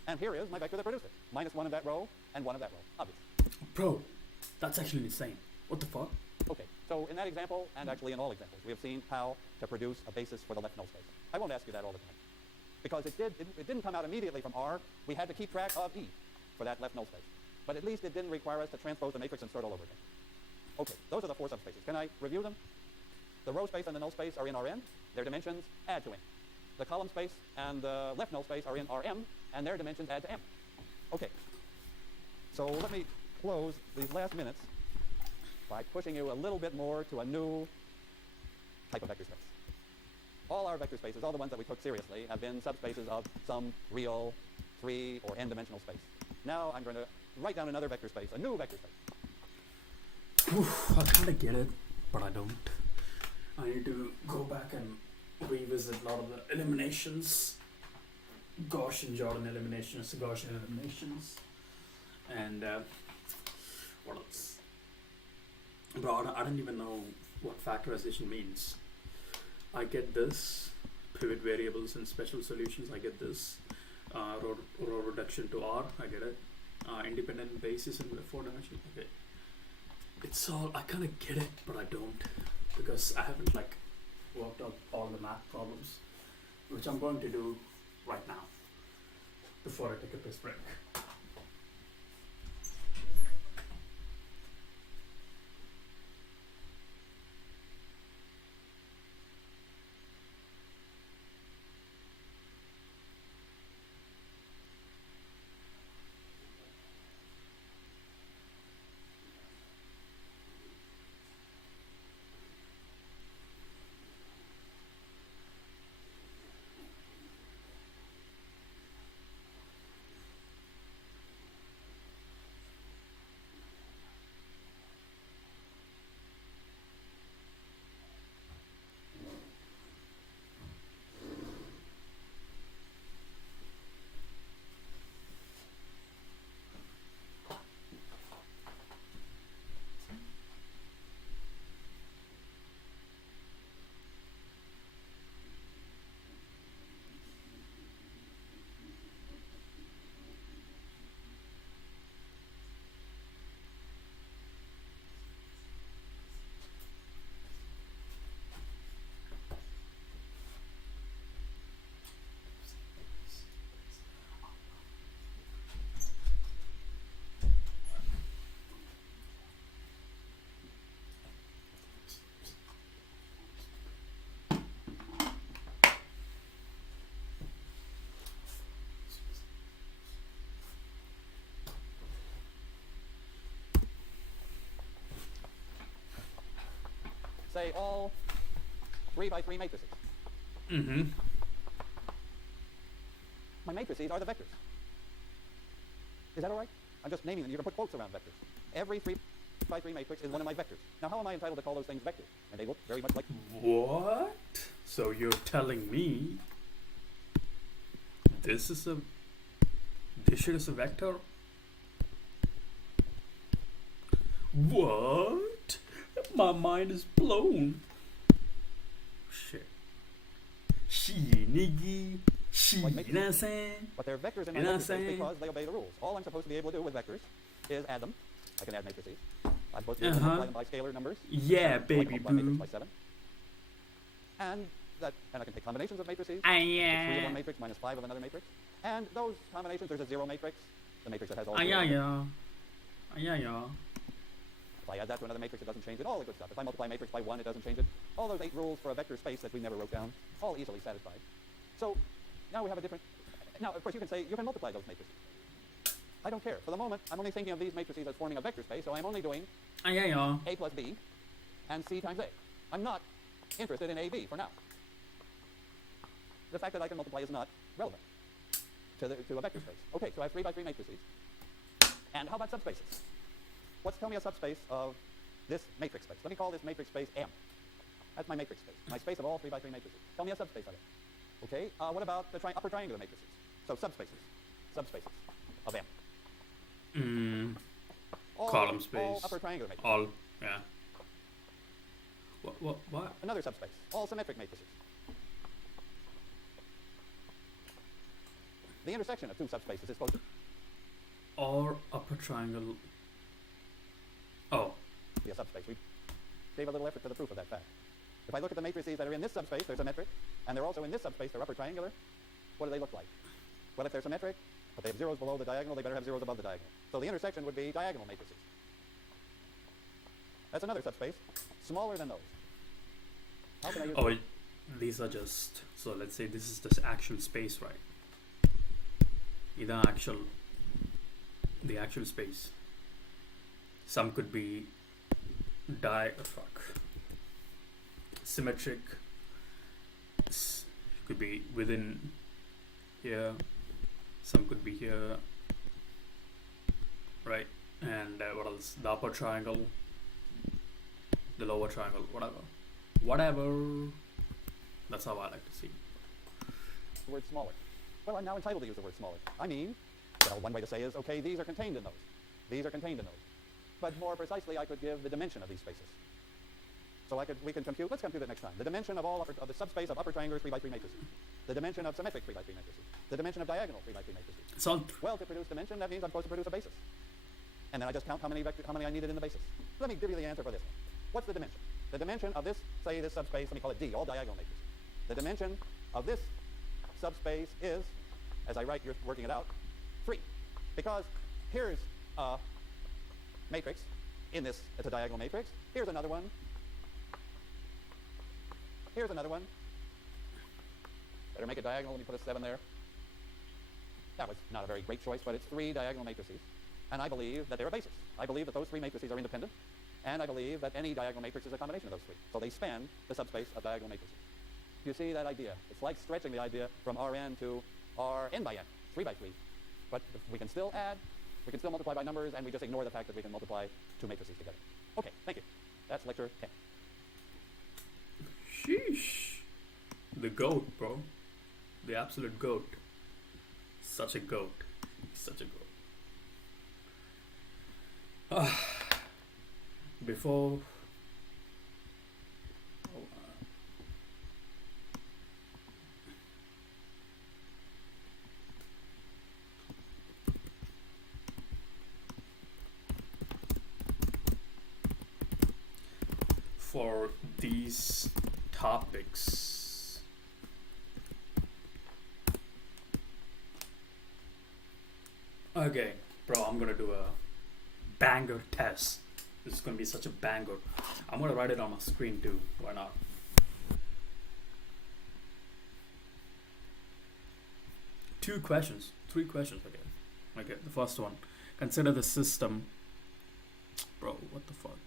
and here is my vector that produced it. Minus 1 of that row, and 1 of that row. Obvious. Bro, that's actually insane. What the fuck? Okay, so in that example, and actually in all examples, we have seen how to produce a basis for the left null space. I won't ask you that all the time, because it didn't come out immediately from R. We had to keep track of E for that left null space. But at least it didn't require us to transpose the matrix and start all over again. Okay, those are the 4 subspaces. Can I review them? The row space and the null space are in Rn. Their dimensions add to n. The column space and the left null space are in Rm, and their dimensions add to m. Okay, so let me close these last minutes by pushing you a little bit more to a new type of vector space. All our vector spaces, all the ones that we took seriously, have been subspaces of some real 3 or n-dimensional space. Now I'm going to write down another vector space, a new vector space. Oof, I kind of get it, but I don't. I need to go back and revisit a lot of the eliminations. Gaussian Jordan eliminations, Gaussian eliminations. And what else? Bro, I don't even know what factorization means. I get this, pivot variables and special solutions, I get this. Row reduction to R, I get it. Independent basis in the 4 dimension, okay. It's all, I kind of get it, but I don't. Because I haven't like worked out all the math problems, which I'm going to do right now, before I take a piss break. say, all 3 by 3 matrices. Mm-hmm. My matrices are the vectors. Is that all right? I'm just naming them. You're going to put quotes around vectors. Every 3 by 3 matrix is one of my vectors. Now, how am I entitled to call those things vectors? And they look very much like... What? So you're telling me this shit is a vector? What? My mind is blown. Shit. Niggy. But they're vectors in my matrices because they obey the rules. All I'm supposed to be able to do with vectors is add them. I can add matrices. I'm supposed to be able to multiply them by scalar numbers. Yeah, baby multiply matrix boo. by 7. And I can take combinations of matrices. Yeah. 3 of one matrix minus 5 of another matrix. And those combinations, there's a 0 matrix, the matrix that has all 0. Yeah. If I add that to another matrix, it doesn't change it. All the good stuff. If I multiply a matrix by 1, it doesn't change it. All those 8 rules for a vector space that we never wrote down, all easily satisfied. So now we have a different... Now, of course, you can say you can multiply those matrices. I don't care. For the moment, I'm only thinking of these matrices as forming a vector space, so I'm only doing A plus B and C times A. I'm not interested in AB for now. The fact that I can multiply is not relevant to a vector space. Okay, so I have 3 by 3 matrices. And how about subspaces? Tell me a subspace of this matrix space. Let me call this matrix space M. That's my matrix space. My space of all 3 by 3 matrices. Tell me a subspace of it. Okay, what about the upper triangular matrices? So subspaces of M. Column space. All upper triangular matrices. All, yeah. What? Another subspace. All symmetric matrices. The intersection of 2 subspaces is supposed to... Or upper triangle. Oh. be a subspace. We gave a little effort to the proof of that fact. If I look at the matrices that are in this subspace, they're symmetric, and they're also in this subspace, they're upper triangular. What do they look like? Well, if they're symmetric, but they have zeros below the diagonal, they better have zeros above the diagonal. So the intersection would be diagonal matrices. That's another subspace, smaller than those. How can I use Oh, these are just... So let's say this is the actual space, right? The actual space. Some could be symmetric. Could be within here. Some could be here, right? And what else? The upper triangle, the lower triangle, whatever. That's how I like to see. the word smaller? Well, I'm now entitled to use the word smaller. I mean, well, one way to say is, okay, these are contained in those. These are contained in those. But more precisely, I could give the dimension of these spaces. So we can compute, let's compute it next time. The dimension of the subspace of upper triangular 3 by 3 matrices. The dimension of symmetric 3 by 3 matrices. The dimension of diagonal 3 by 3 matrices. So Well, to produce dimension, that means I'm supposed to produce a basis. And then I just count how many I needed in the basis. Let me give you the answer for this one. What's the dimension? The dimension of this, say this subspace, let me call it D, all diagonal matrices. The dimension of this subspace is, as I write, you're working it out, 3. Because here's a matrix in this, it's a diagonal matrix. Here's another one. Here's another one. Better make it diagonal. Let me put a 7 there. That was not a very great choice, but it's 3 diagonal matrices. And I believe that they're a basis. I believe that those 3 matrices are independent. And I believe that any diagonal matrix is a combination of those 3. So they span the subspace of diagonal matrices. You see that idea? It's like stretching the idea from Rn to Rn by n, 3 by 3. But we can still add, we can still multiply by numbers, and we just ignore the fact that we can multiply 2 matrices together. Okay, thank you. That's lecture 10. sheesh. The goat, bro. The absolute goat. Such a goat. Such a goat. Before... for these topics, okay, bro, I'm gonna do a banger test. This is gonna be such a banger. I'm gonna write it on my screen too. Why not? Three questions. Okay, the first one. Consider the system. Bro, what the fuck?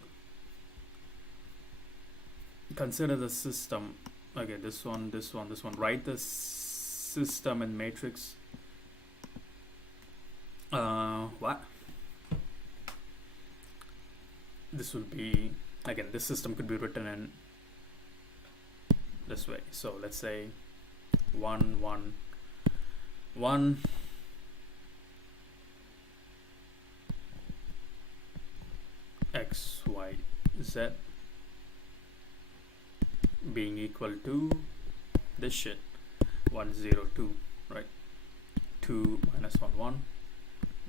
consider the system. Okay, this one, this one, this one. Write the system and matrix. What? This will be, again, this system could be written in this way. So let's say 1 1 1 x y z being equal to this shit 1 0 2, right? 2 minus 1 1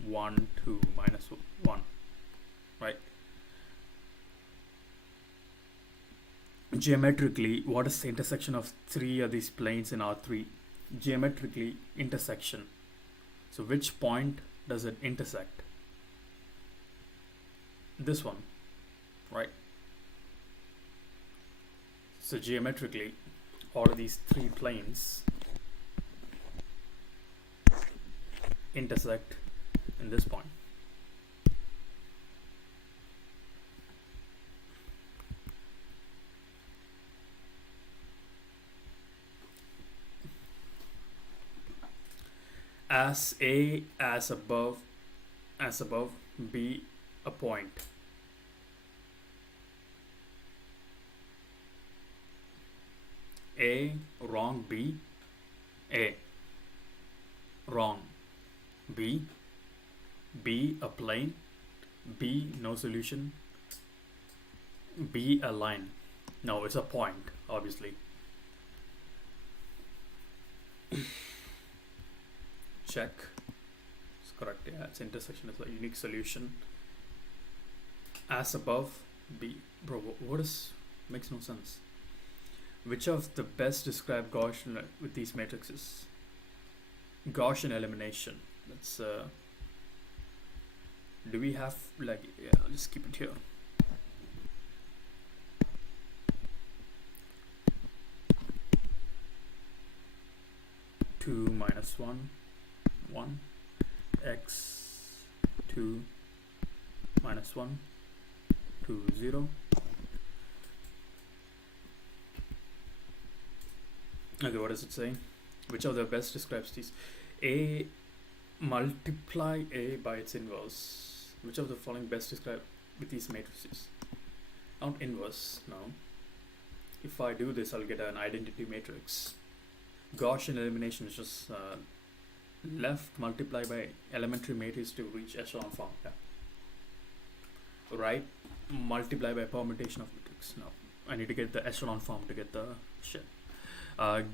1 2 minus 1, right? Geometrically, what is the intersection of three of these planes in R3? Geometrically, intersection. So which point does it intersect? This one, right? So geometrically, all of these three planes intersect in this point. As A as above, B a point. A wrong, B A wrong, B a plane, B no solution, B a line. No, it's a point, obviously. Check. It's correct. Yeah, its intersection is a unique solution. As above, B. Bro, what is, makes no sense. Which of the best describe Gaussian with these matrices? Gaussian elimination. Let's do we have, like, yeah, I'll just keep it here. Two minus 1 1 x 2 minus 1 2 0. Okay, what does it say? Which of the best describes these? A multiply A by its inverse. Which of the following best describe with these matrices? Not inverse, no. If I do this, I'll get an identity matrix. Gaussian elimination is just left multiply by elementary matrix to reach echelon form. Yeah. Right multiply by permutation of matrix. No, I need to get the echelon form to get the shit.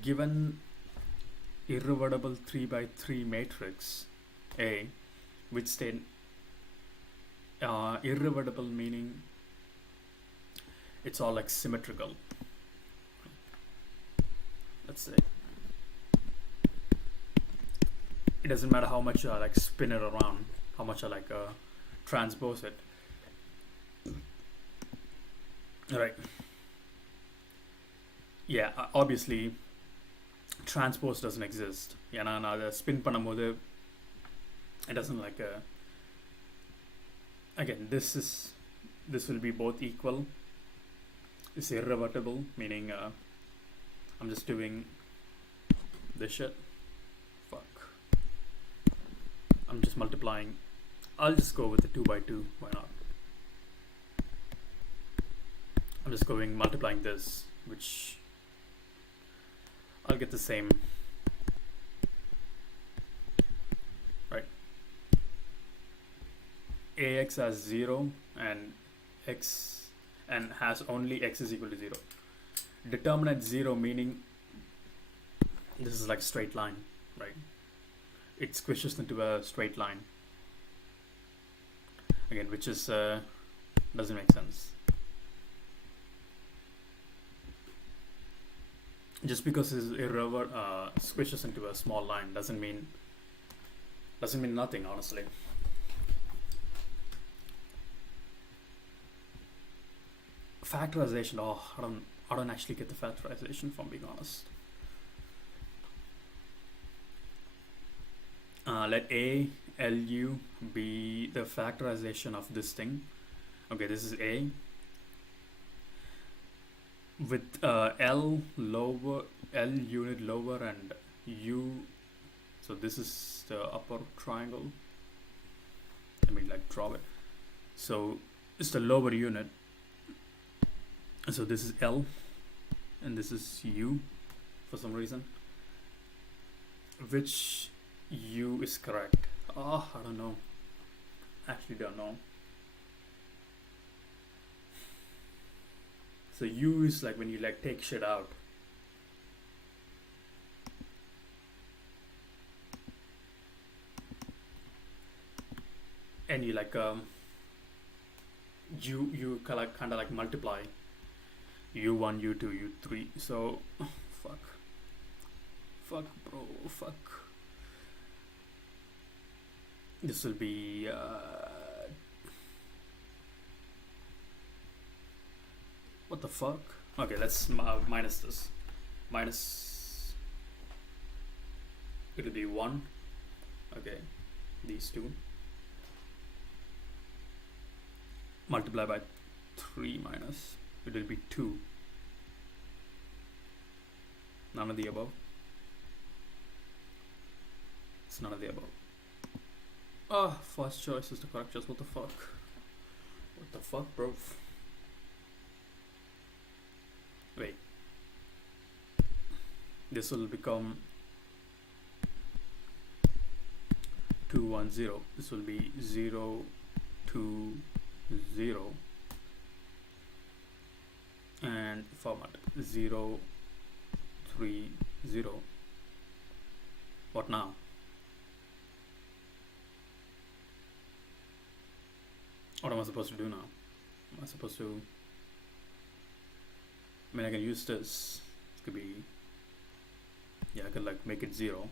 Given irreversible 3 by 3 matrix A, which state irreversible meaning it's all like symmetrical. Let's say it doesn't matter how much I like spin it around, how much I like transpose it. Right. Yeah, obviously transpose doesn't exist. Yeah, na the spin பண்ணும்போது it doesn't like again this will be both equal. It's irreversible, meaning I'm just doing this shit. Fuck. I'm just multiplying. I'll just go with the 2 by 2. Why not? I'm just going multiplying this, which I'll get the same. Right. AX has 0 and x and has only x is equal to 0. Determinant 0 meaning this is like straight line, right? It squishes into a straight line. Again, which is doesn't make sense. Just because it's squishes into a small line doesn't mean nothing, honestly. Factorization. Oh, I don't actually get the factorization, if I'm being honest. Let A LU be the factorization of this thing. Okay, this is A with L lower, L unit lower, and U. So this is the upper triangle. Let me like draw it. So it's the lower unit. So this is L, and this is U, for some reason. Which U is correct? Oh, I don't know. Actually, don't know. So U is like when you like take shit out. And you like you kind of like multiply U1, U2, U3. So fuck bro, fuck. This will be what the fuck? Okay, let's minus this. Minus, it'll be 1. Okay, these two. Multiply by 3 minus, it will be 2. None of the above. It's none of the above. Ah, first choice is the correct choice. What the fuck? What the fuck, bro? Wait. This will become 2, 1, 0. This will be 0, 2, 0. And format 0, 3, 0. What now? What am I supposed to do now? Am I supposed to... I mean, I can use this. It could be... Yeah, I could like make it 0.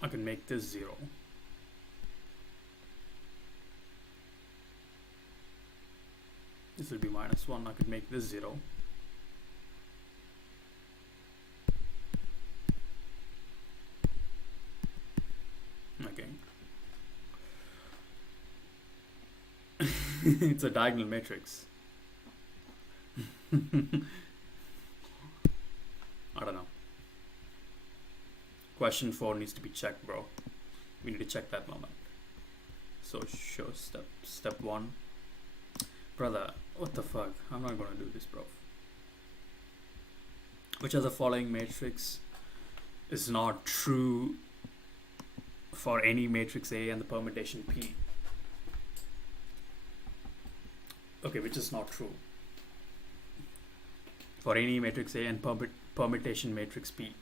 I can make this 0. This will be minus 1. I could make this 0. Okay. It's a diagonal matrix. I don't know. Question 4 needs to be checked, bro. We need to check that moment. So show step 1. Brother, what the fuck? I'm not gonna do this, bro. Which of the following matrix is not true for any matrix A and the permutation P? Okay, which is not true for any matrix A and permutation matrix P?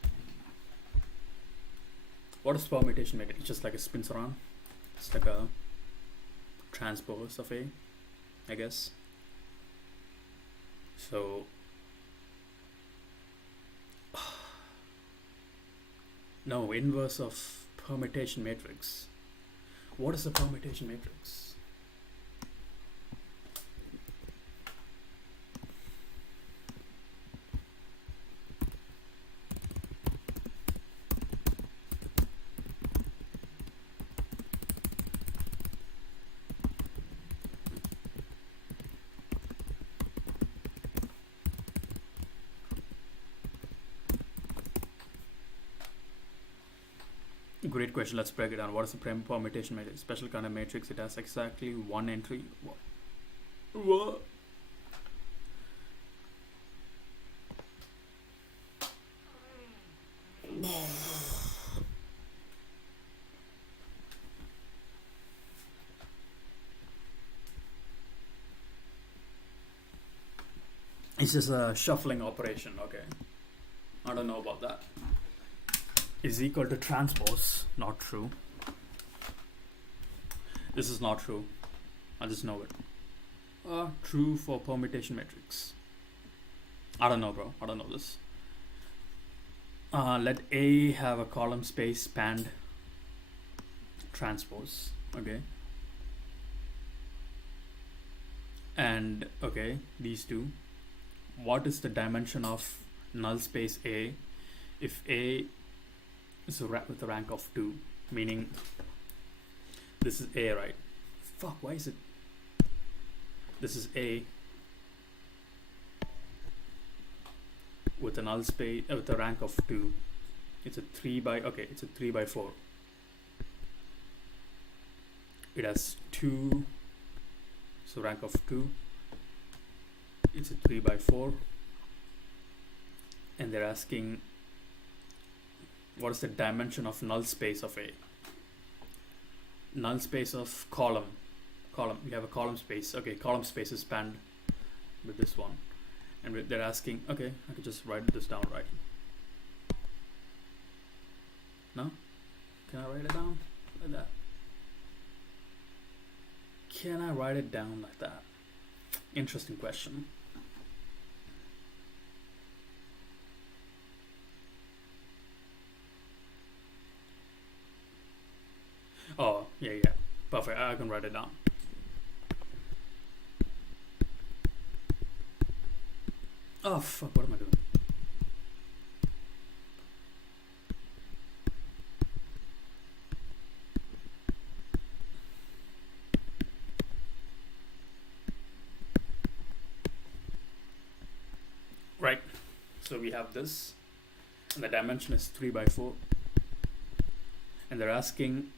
What is permutation matrix? It's just like a spins around. It's like a transpose of A, I guess. So no, inverse of permutation matrix. What is a permutation matrix? Great question. Let's break it down. What is a permutation matrix? Special kind of matrix. It has exactly one entry. What? It's just a shuffling operation. Okay, I don't know about that. Is equal to transpose. Not true. This is not true. I just know it. True for permutation matrix. I don't know, bro. I don't know this. Let A have a column space spanned transpose. Okay. And okay, these two. What is the dimension of null space A if A is with a rank of 2, meaning this is A, right? Fuck, why is it? This is A with a null space with a rank of 2. It's a 3 by, okay, it's a 3 by 4. It has 2, so rank of 2. It's a 3 by 4. And they're asking what is the dimension of null space of A? Null space of column. We have a column space. Okay, column space is spanned with this one. And they're asking, okay, I could just write this down, right? No? Can I write it down like that? Can I write it down like that? Interesting question. Oh, yeah. Perfect. I can write it down. Oh, fuck. What am I doing? Right. So we have this. And the dimension is 3 by 4. And they're asking,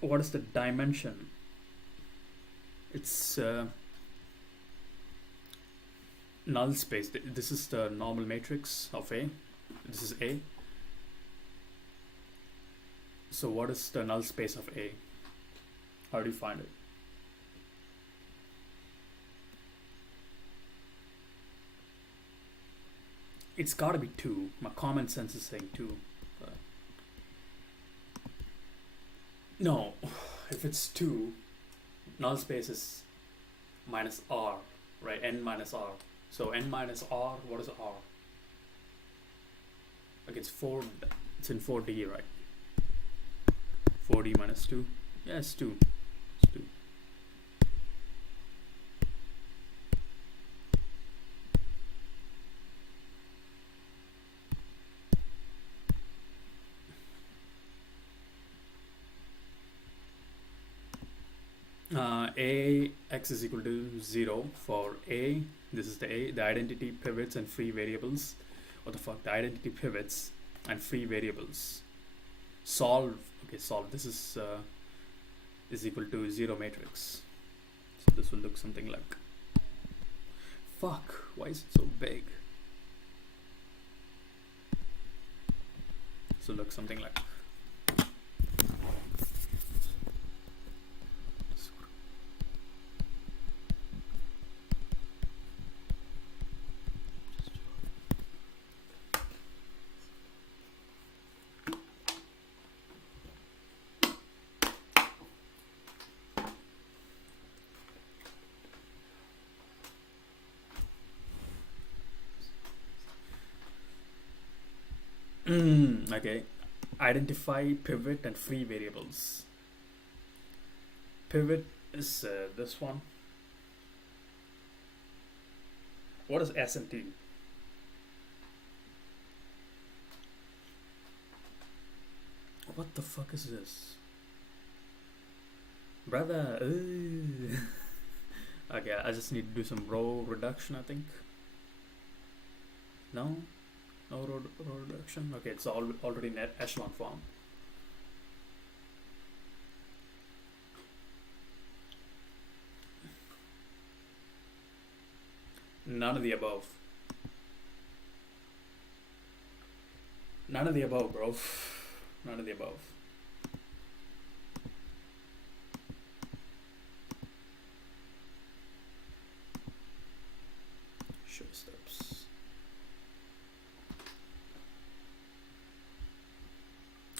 what is the dimension? It's null space. This is the normal matrix of A. This is A. So what is the null space of A? How do you find it? It's gotta be 2. My common sense is saying 2. But no, if it's 2, null space is minus R, right? N minus R. So N minus R, what is R? Like it's 4, it's in 4D, right? 4D minus 2. Yeah, it's 2. It's 2. Ax is equal to 0 for A. This is the identity pivots and free variables. What the fuck? The identity pivots and free variables. Solve. Okay, solve. This is equal to 0 matrix. So this will look something like. Fuck. Why is it so big? So look something like. Okay, identify pivot and free variables. Pivot is this one. What is S and T? What the fuck is this? Brother, okay, I just need to do some row reduction, I think. No? No row reduction? Okay, it's already in echelon form. None of the above. None of the above, bro. None of the above. Show steps.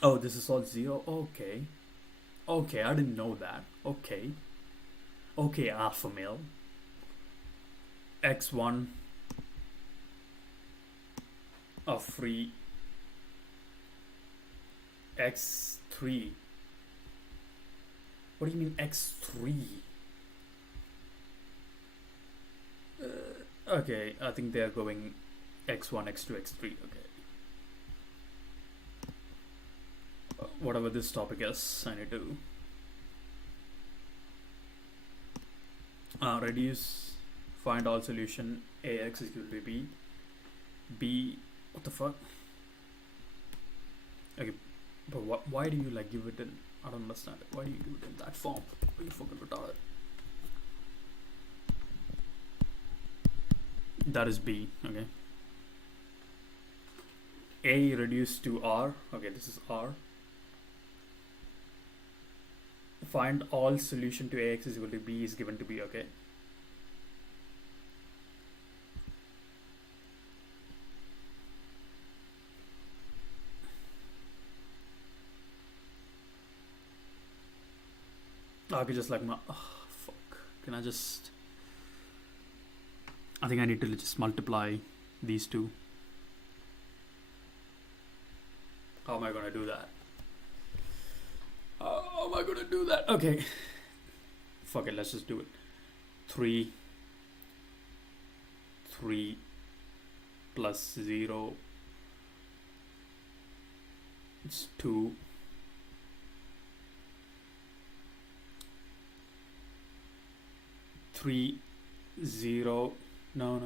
Oh, this is all 0? Okay. Okay, I didn't know that. Okay. Okay, alpha male. X1 of free. X3. What do you mean X3? Okay, I think they are going X1, X2, X3. Okay. whatever this topic is, I need to reduce, find all solution ax is equal to b, what the fuck? Okay, but why do you like give it in, I don't understand it, why do you give it in that form? Are you fucking retarded? That is b, okay. A reduced to r, okay, this is r. Find all solution to ax is equal to b is given to b, okay. I could just like fuck. Can I just? I think I need to just multiply these two. How am I gonna do that? How am I gonna do that? Okay. Fuck it, let's just do it. 3 plus 0. It's 2. 3 0. No.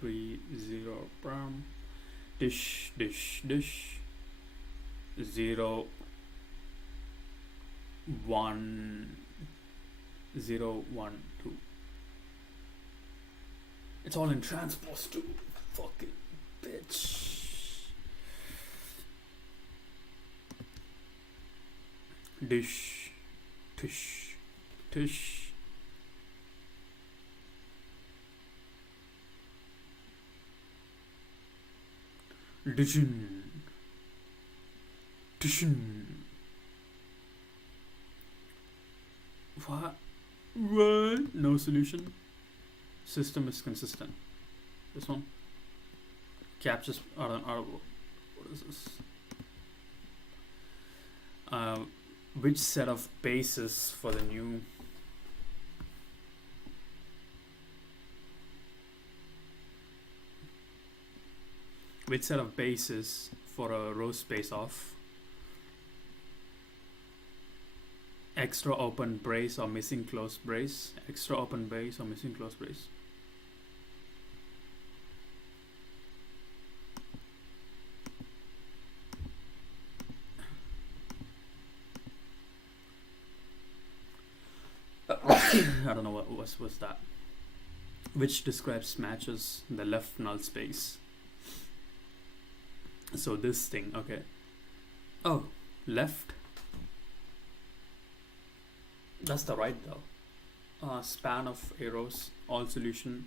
3 0. Dish 0 1 0 1 2. It's all in transpose 2. Fucking bitch. Dish tish. Tishin. What? No solution. System is consistent. This one. Captures. I don't. What is this? Which set of bases for the new? Which set of bases for a row space of extra open brace or missing closed brace? Extra open brace or missing closed brace? I don't know what was that. Which describes matches the left null space. So this thing, okay. Oh, left. That's the right though. Span of arrows, all solution.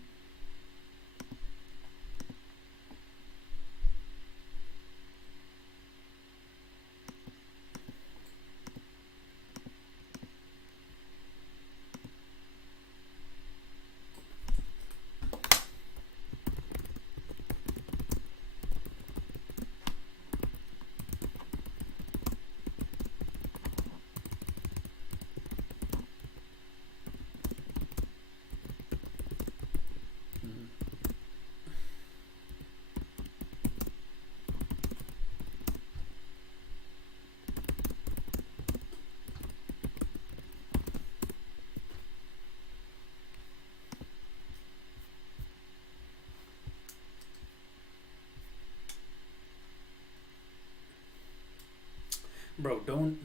Bro, don't.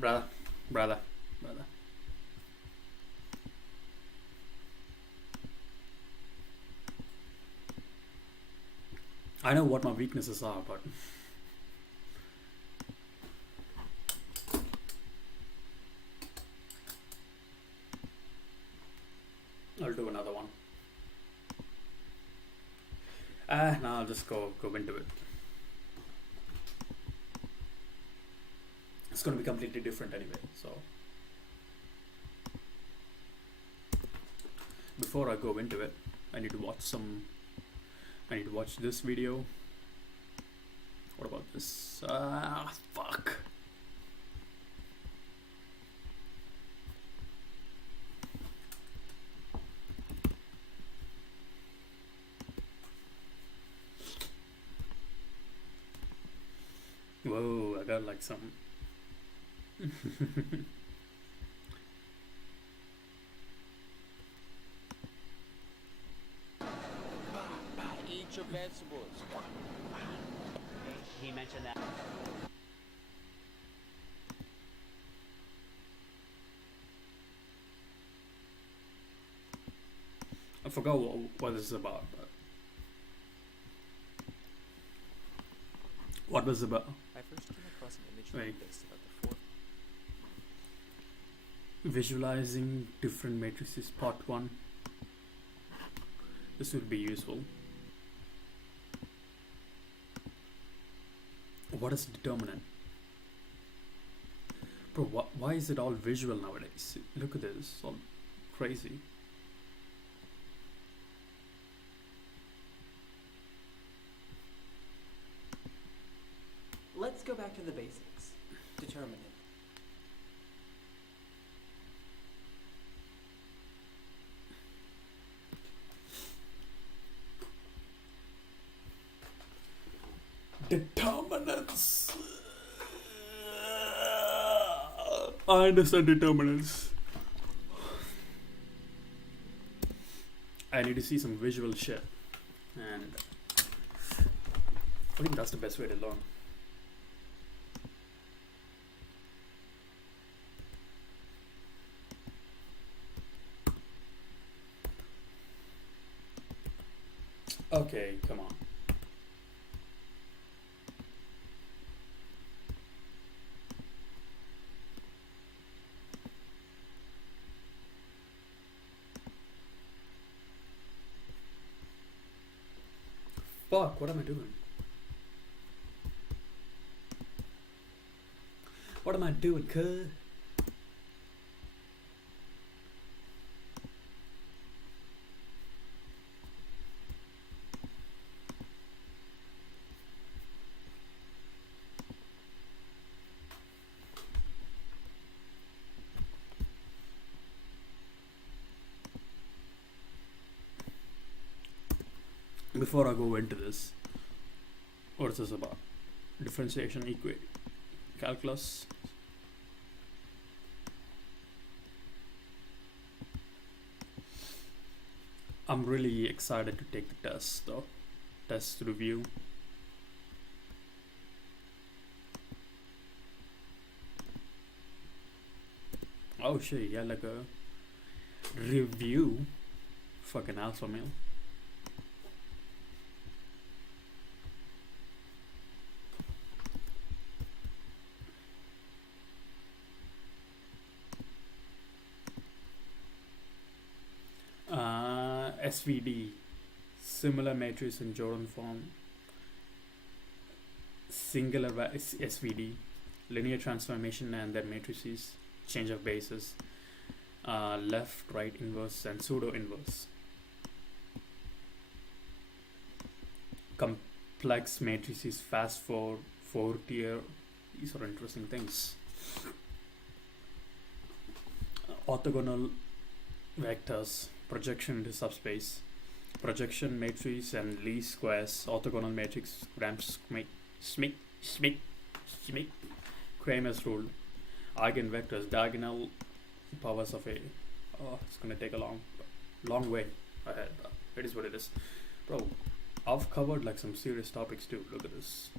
Brother. I know what my weaknesses are, but I'll do another one. Now I'll just go into it. It's going to be completely different anyway, so before I go into it, I need to watch this video. What about this? Fuck. Whoa, I got like some. Eat your vegetables. He mentioned that. I forgot what this is about. But what was it about? I first came across an image Right. like this about the four. Visualizing different matrices, part 1. This would be useful. What is determinant? Bro, why is it all visual nowadays? Look at this, it's all crazy. Let's go back to the basics. Determinant. Determinants. I understand determinants. I need to see some visual shit, and I think that's the best way to learn. Okay, come on. Fuck, what am I doing? What am I doing, cuz? Before I go into this, what is this about? Differentiation equation, calculus. I'm really excited to take the test though. Test review. Oh shit, yeah, like a review. Fucking alpha male. SVD, similar matrix in Jordan form, singular SVD, linear transformation and their matrices, change of bases, left, right inverse and pseudo inverse. Complex matrices, fast forward, 4-tier, these are interesting things. Orthogonal vectors, projection into subspace, projection matrix and least squares, orthogonal matrix, Kramer's rule, eigenvectors, diagonal powers of A. Oh, it's gonna take a long way ahead, but it is what it is. Bro, I've covered like some serious topics too. Look at this.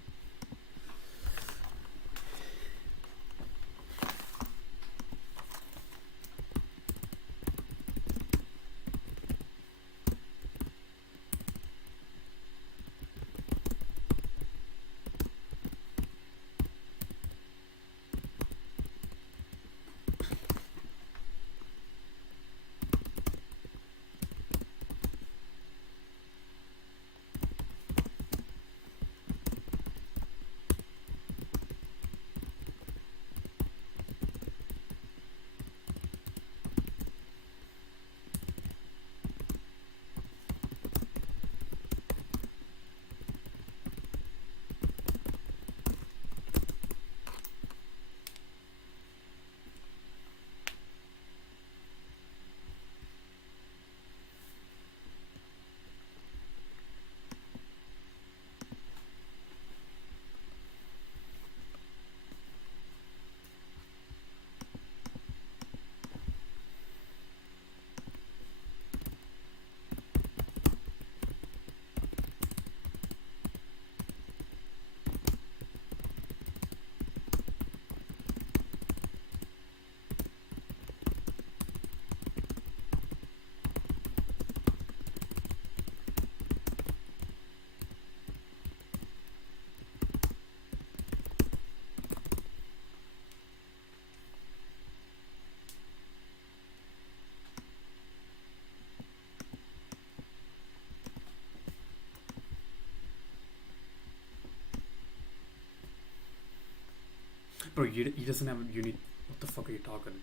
Bro, he doesn't have a unit. What the fuck are you talking?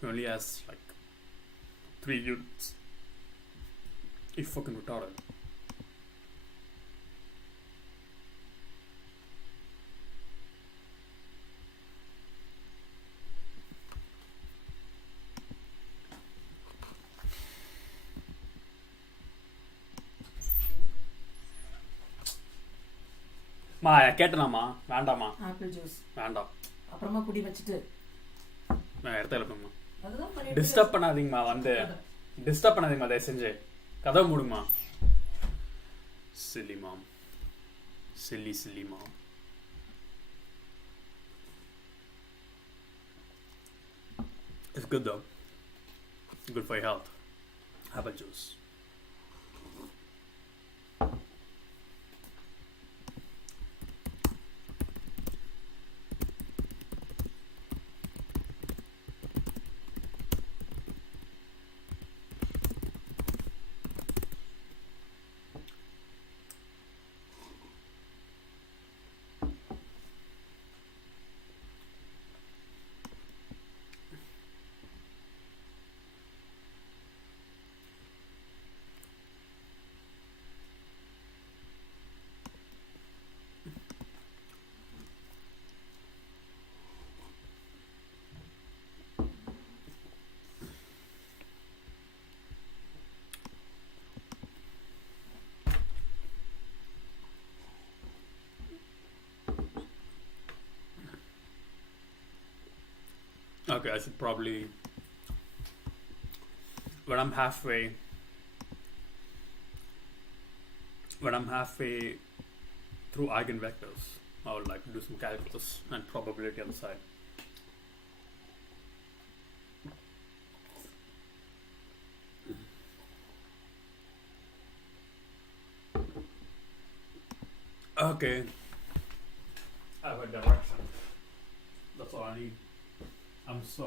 He only has like 3 units. He fucking retarded. மா கேட்டனாமா வேண்டாமா apple juice வேண்டாம் அப்புறமா குடி வச்சுட்டு நான் இடத்த எழுப்பணுமா அதுதான் பண்ணிட்டு டிஸ்டர்ப் பண்ணாதீங்கம்மா வந்து டிஸ்டர்ப் பண்ணாதீங்கம்மா தயவு செஞ்சு கதவை மூடுங்கம்மா silly mom silly mom it's good though good for your health apple juice okay I should probably when I'm halfway through eigenvectors I would like to do some calculus and probability on the side. Okay, I have a direction. That's all I need. I'm so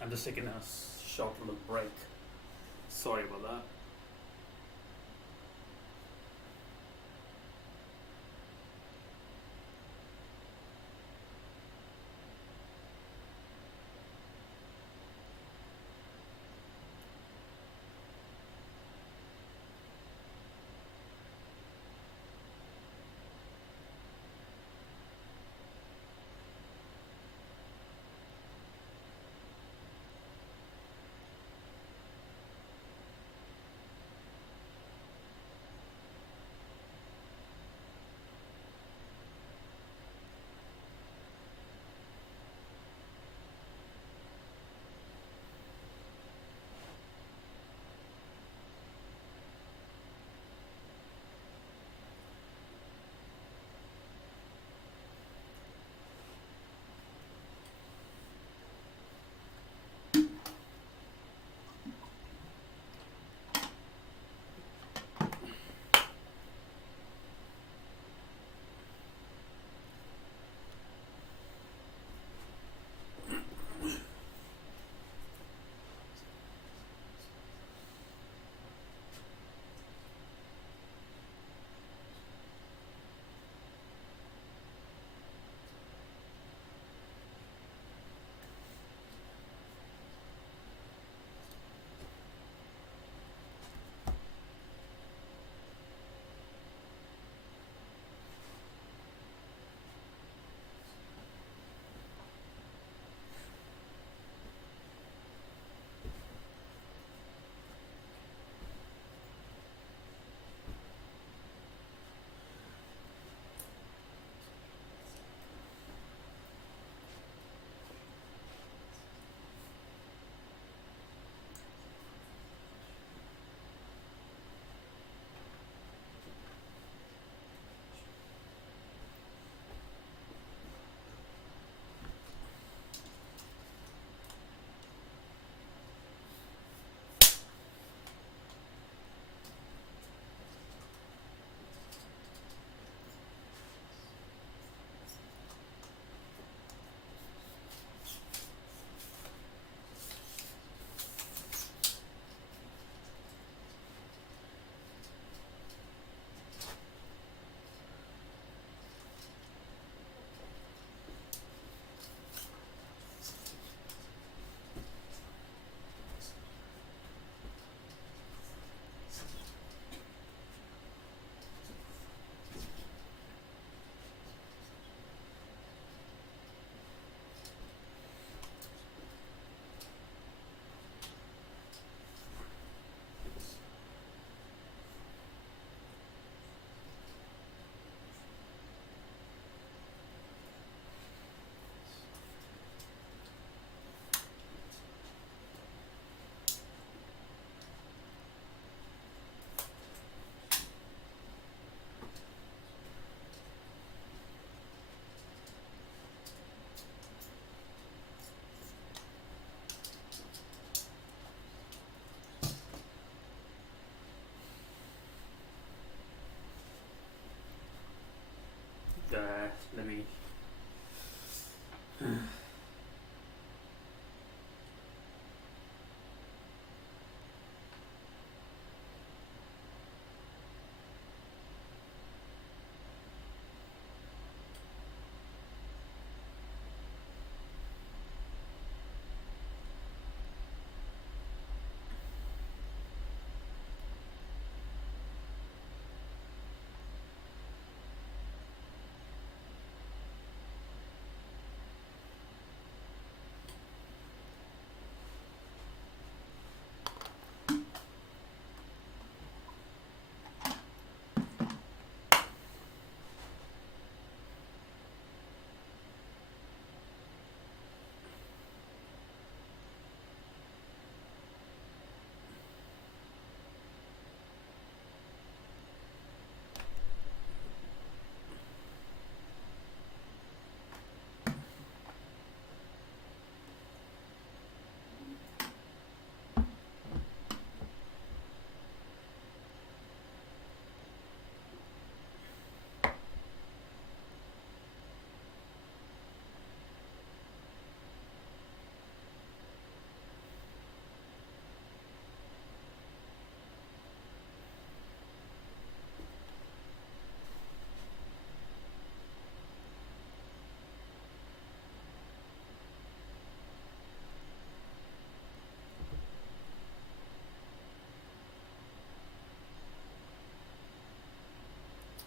I'm just taking a short little break. Sorry about that.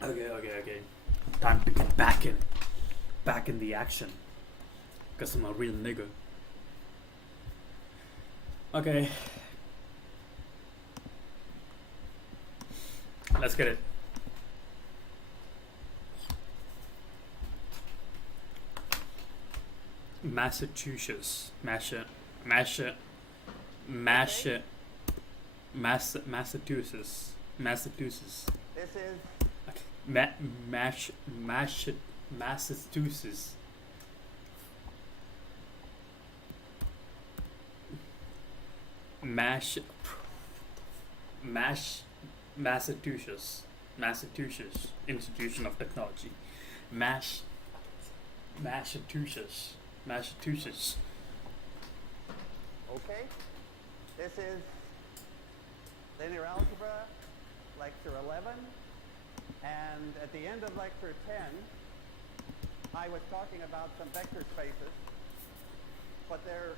Okay. Time to get back in the action. Cause I'm a real nigga. Okay. Let's get it. Massachusetts. Massachusetts. This is Massachusetts. Massachusetts Institution of Technology. Massachusetts. okay. This is linear algebra, lecture 11. And at the end of lecture 10, I was talking about some vector spaces, but the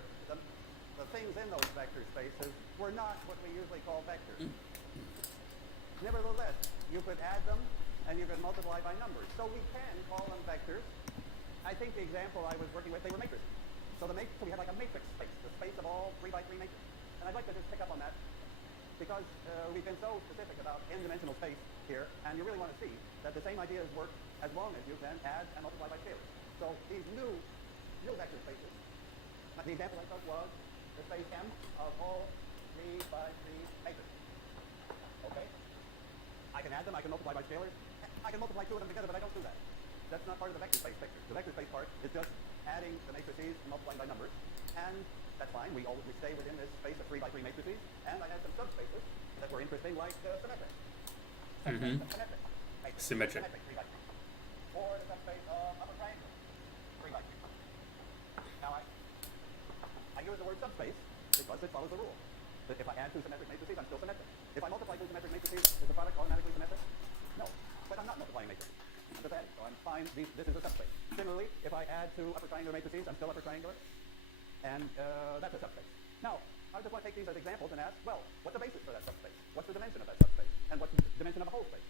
things in those vector spaces were not what we usually call vectors. Nevertheless, you could add them and you could multiply by numbers. So we can call them vectors. I think the example I was working with, they were matrices. So we had like a matrix space, the space of all 3 by 3 matrices. And I'd like to just pick up on that because we've been so specific about n-dimensional space here, and you really want to see that the same ideas work as long as you can add and multiply by scalars. So these new vector spaces, the example I took was the space M of all 3 by 3 matrices. Okay? I can add them, I can multiply by scalars. I can multiply 2 of them together, but I don't do that. That's not part of the vector space picture. The vector space part is just adding the matrices and multiplying by numbers. And that's fine. We stay within this space of 3 by 3 matrices. And I had some subspaces that were interesting, like symmetric. Symmetric. 3 by 3. Or the subspace of upper triangle. 3 by 3. Now I use the word subspace because it follows the rule. That if I add 2 symmetric matrices, I'm still symmetric. If I multiply 2 symmetric matrices, is the product automatically symmetric? No. But I'm not multiplying matrices. I'm just adding. So I'm fine. This is a subspace. Similarly, if I add 2 upper triangular matrices, I'm still upper triangular. And that's a subspace. Now, I just want to take these as examples and ask, well, what's the basis for that subspace? What's the dimension of that subspace? And what's the dimension of a whole space?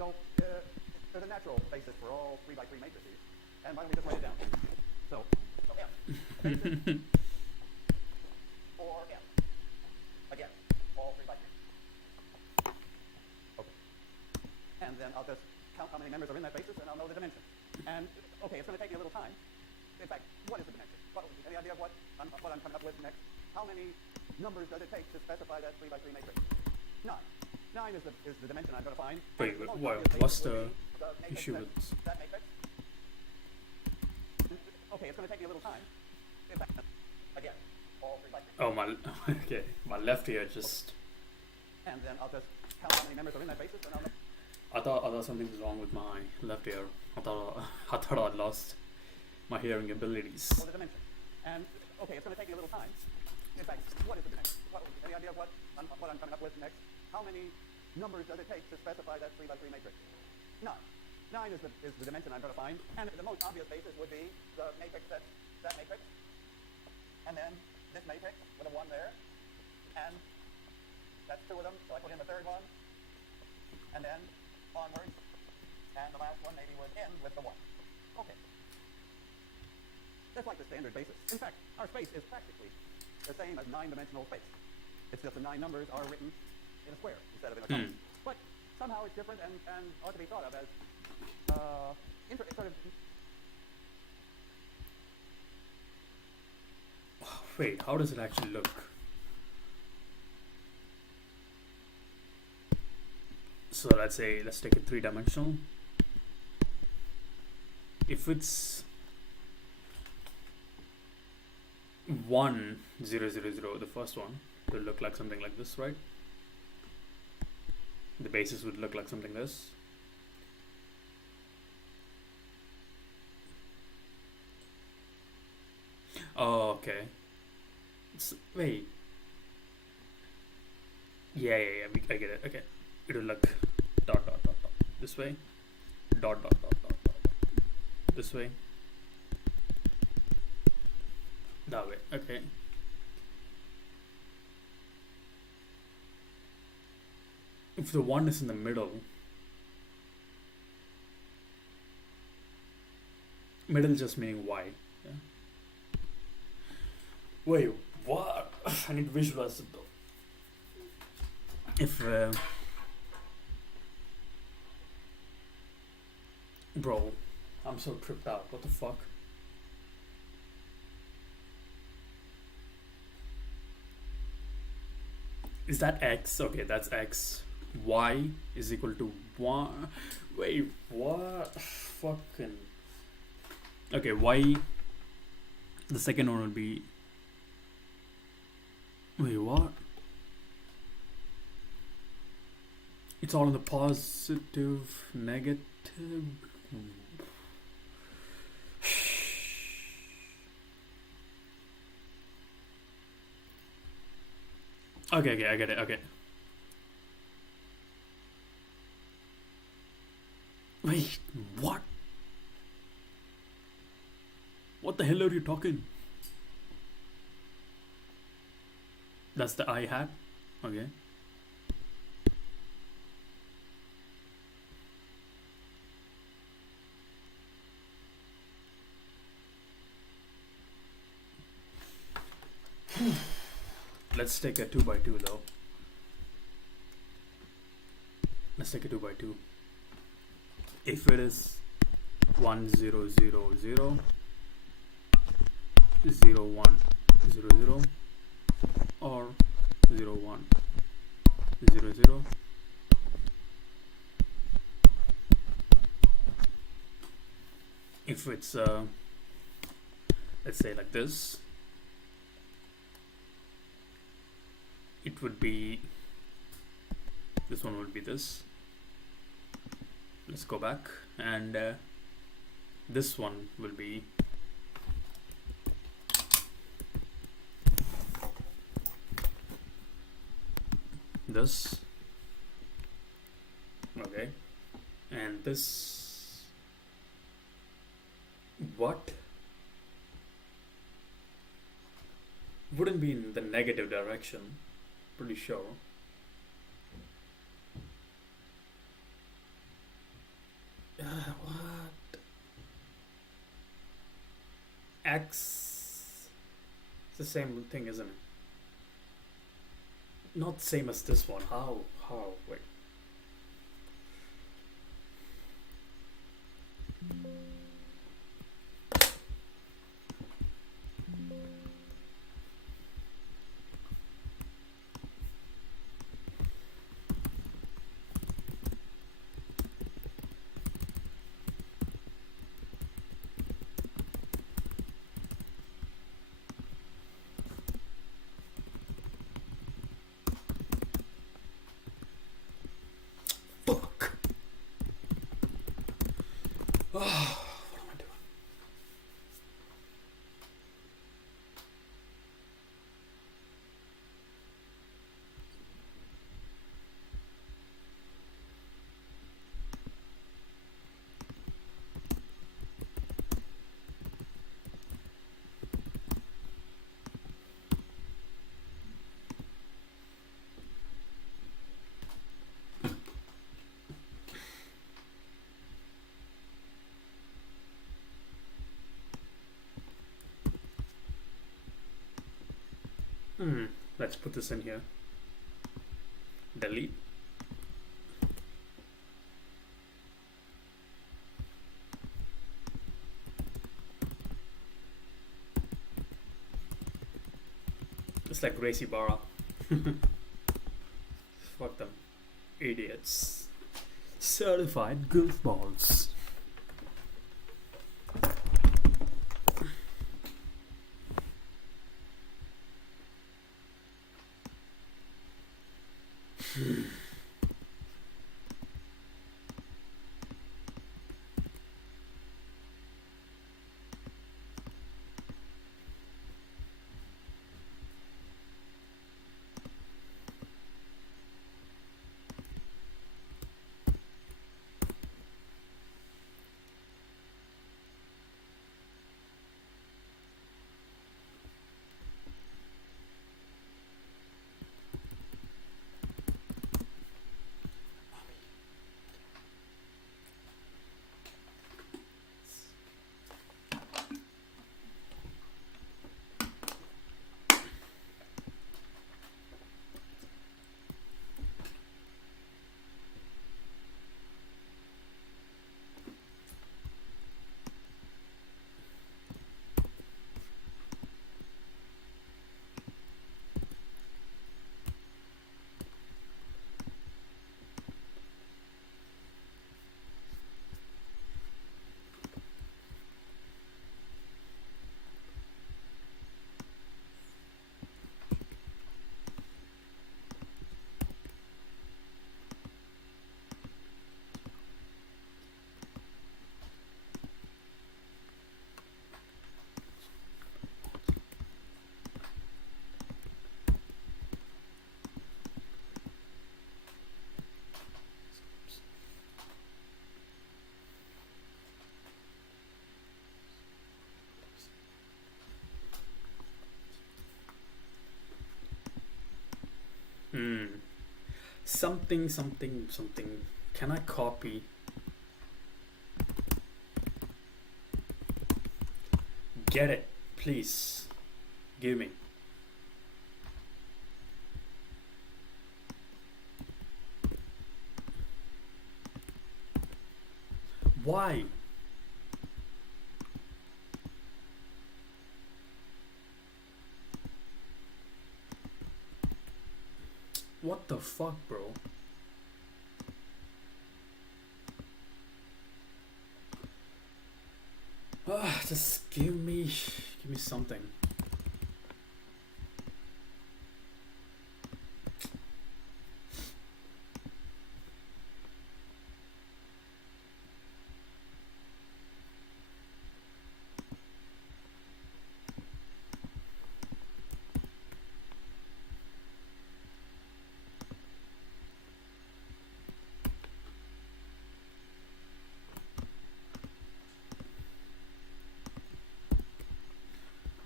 So there's a natural basis for all 3 by 3 matrices. And why don't we just write it down? So M. A basis for M. Again, all 3 by 3. Okay. And then I'll just count how many members are in that basis, and I'll know the dimension. And, okay, it's going to take me a little time. In fact, what is the dimension? Any idea of what I'm coming up with next? How many numbers does it take to specify that 3 by 3 matrix? 9. 9 is the dimension I'm going to find. Wait, what's the issue with that matrix? Okay, it's going to take me a little time. In fact, again, all 3 by 3. Oh, my left ear just... And then I'll just count how many members are in that basis, and I'll know. I thought something was wrong with my left ear. I thought I'd lost my hearing abilities. Well, the dimension. And, okay, it's going to take me a little time. In fact, what is the dimension? Any idea of what I'm coming up with next? How many numbers does it take to specify that 3 by 3 matrix? 9. 9 is the dimension I'm going to find. And the most obvious basis would be the matrix that's that matrix. And then this matrix with a 1 there. And that's 2 of them, so I put in the third one. And then onwards. And the last one maybe would end with the 1. Okay. That's like the standard basis. In fact, our space is practically the same as 9-dimensional space. It's just the 9 numbers are written in a square instead of in a column. But somehow it's different and ought to be thought of as sort of. Wait, how does it actually look? So let's take it 3-dimensional. If it's 1 0 0 0, the first one, it will look like something like this, right? The basis would look like something like this. Oh, okay. Wait. Yeah, I get it. Okay. It will look dot dot dot dot this way. Dot dot dot dot dot this way. That way. Okay. If the 1 is in the middle just meaning Y. Yeah. Wait, what? I need to visualize it though. If bro, I'm so tripped out. What the fuck? Is that X? Okay, that's X. Y is equal to 1. Wait, what? Fucking. Okay, Y. The second one will be. Wait, what? It's all in the positive, negative. Okay, I get it. Okay. Wait, what? What the hell are you talking? That's the I hat? Okay. Let's take a 2x2 though. Let's take a 2x2. If it is 1 0 0 0 0 1 0 0 or 0 1 0 0, if it's let's say like this, it would be, this one would be this. Let's go back, and this one will be this. Okay, and this, what? Wouldn't be in the negative direction, pretty sure. What? X. It's the same thing, isn't it? Not same as this one. How? Wait. Let's put this in here. Delete. It's like Gracie Barra. Fuck them. Idiots. Certified goofballs. Something, something, something. Can I copy? Get it, please. Give me. Why? What the fuck, bro? Just give me something.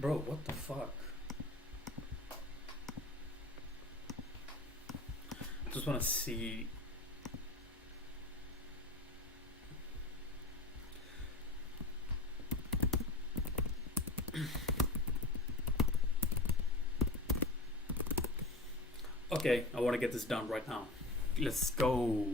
Bro, what the fuck? Just wanna see. Okay, I wanna get this done right now. Let's go.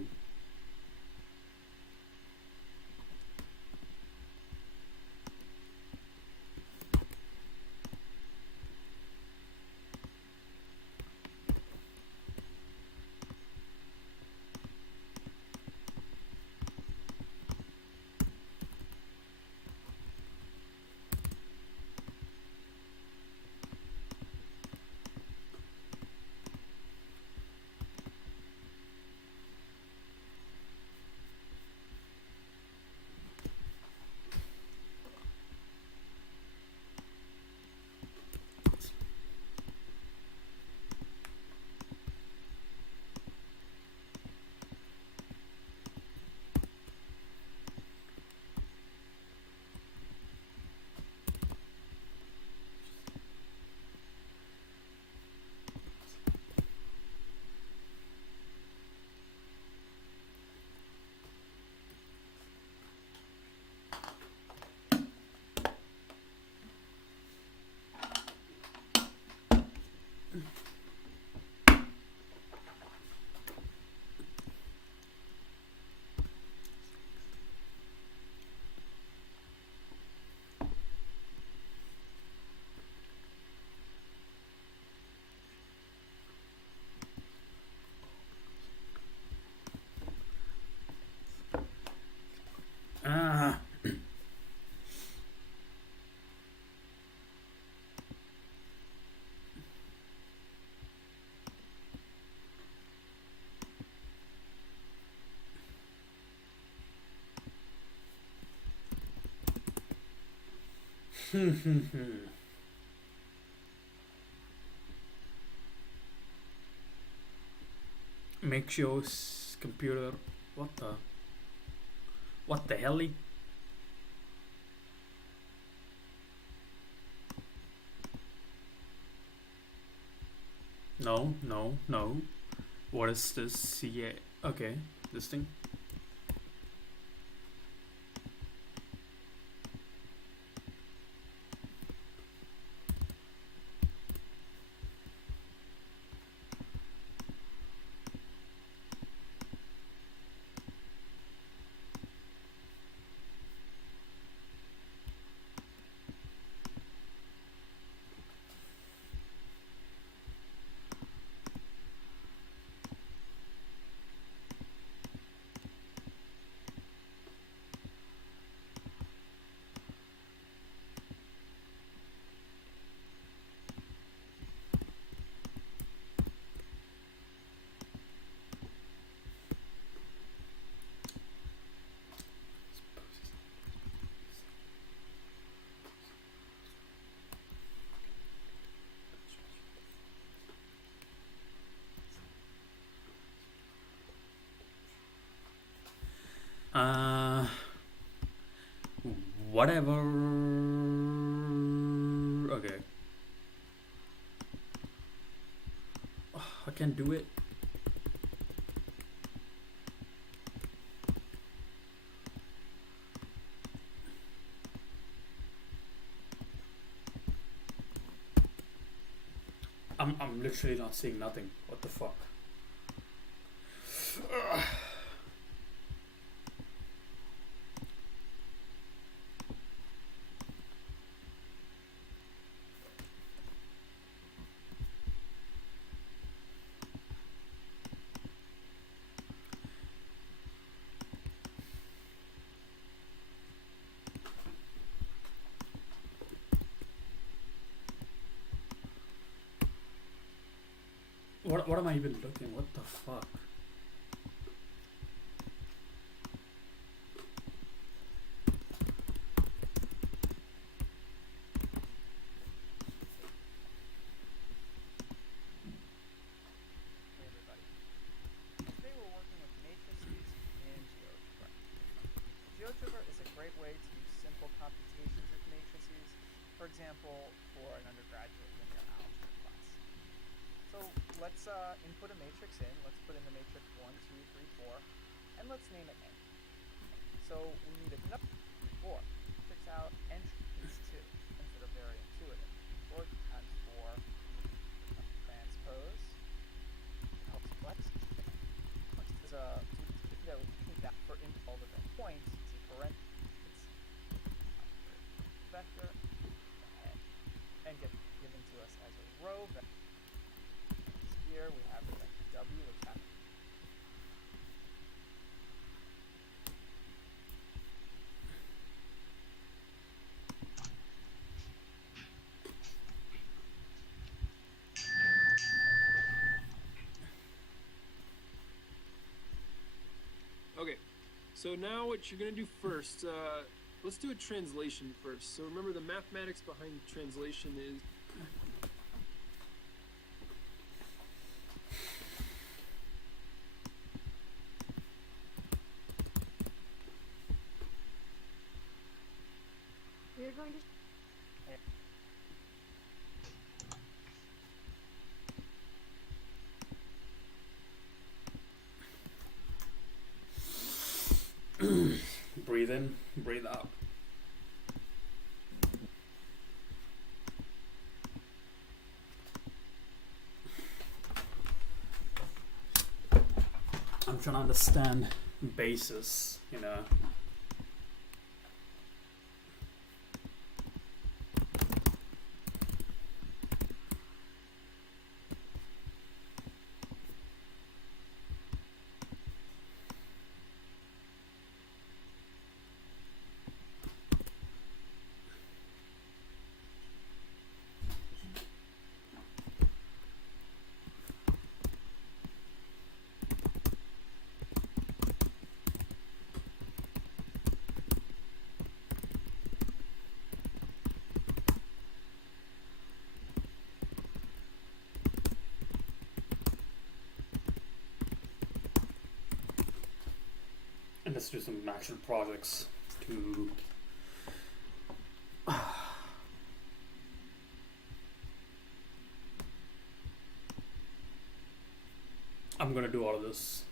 Make sure computer. What the hell? No, no, no. What is this? CA. Okay, this thing. Whatever. Okay. I can't do it. I'm literally not seeing nothing. What the fuck? What am I even looking? What the fuck? Everybody. Today we're working with matrices in GeoGebra. GeoGebra is a great way to use simple computations with matrices, for example, for an undergraduate linear algebra class. So let's input a matrix in. Let's put in the matrix 1, 2, 3, 4, and let's name it N. So we need a number 4. Matrix out, entry is 2. Things that are very intuitive. 4 times 4 transpose helps flex. Is that for all the points, it's a parenthesis vector and get given to us as a row vector. Here we have the vector W, which happens. Okay, so now what you're gonna do first, let's do a translation first. So remember, the mathematics behind translation is We're going to Breathe in, breathe out. I'm trying to understand basis, you know. let's do some actual projects to I'm gonna do all of this.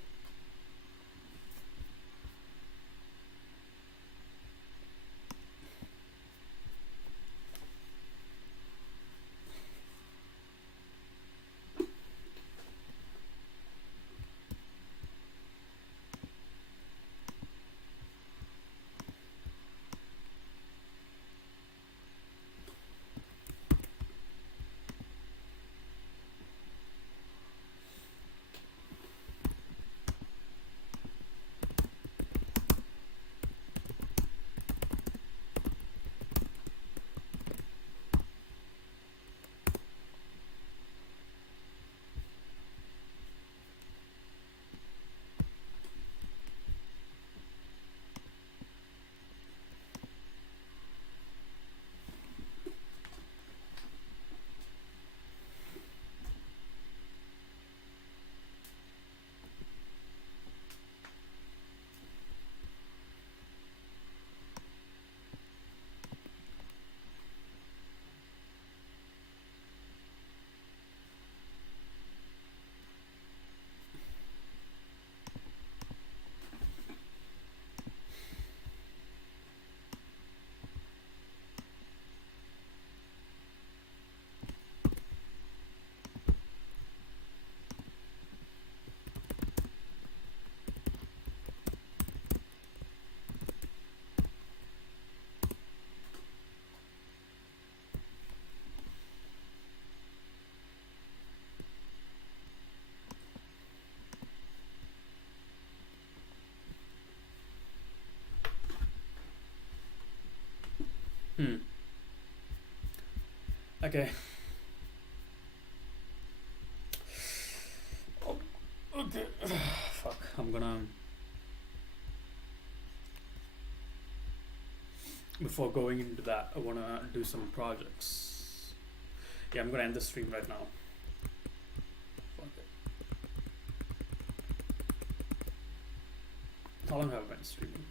Okay. Oh, okay. Fuck. I'm gonna. Before going into that, I wanna do some projects. Yeah, I'm gonna end the stream right now. Fuck it. How long have I been streaming?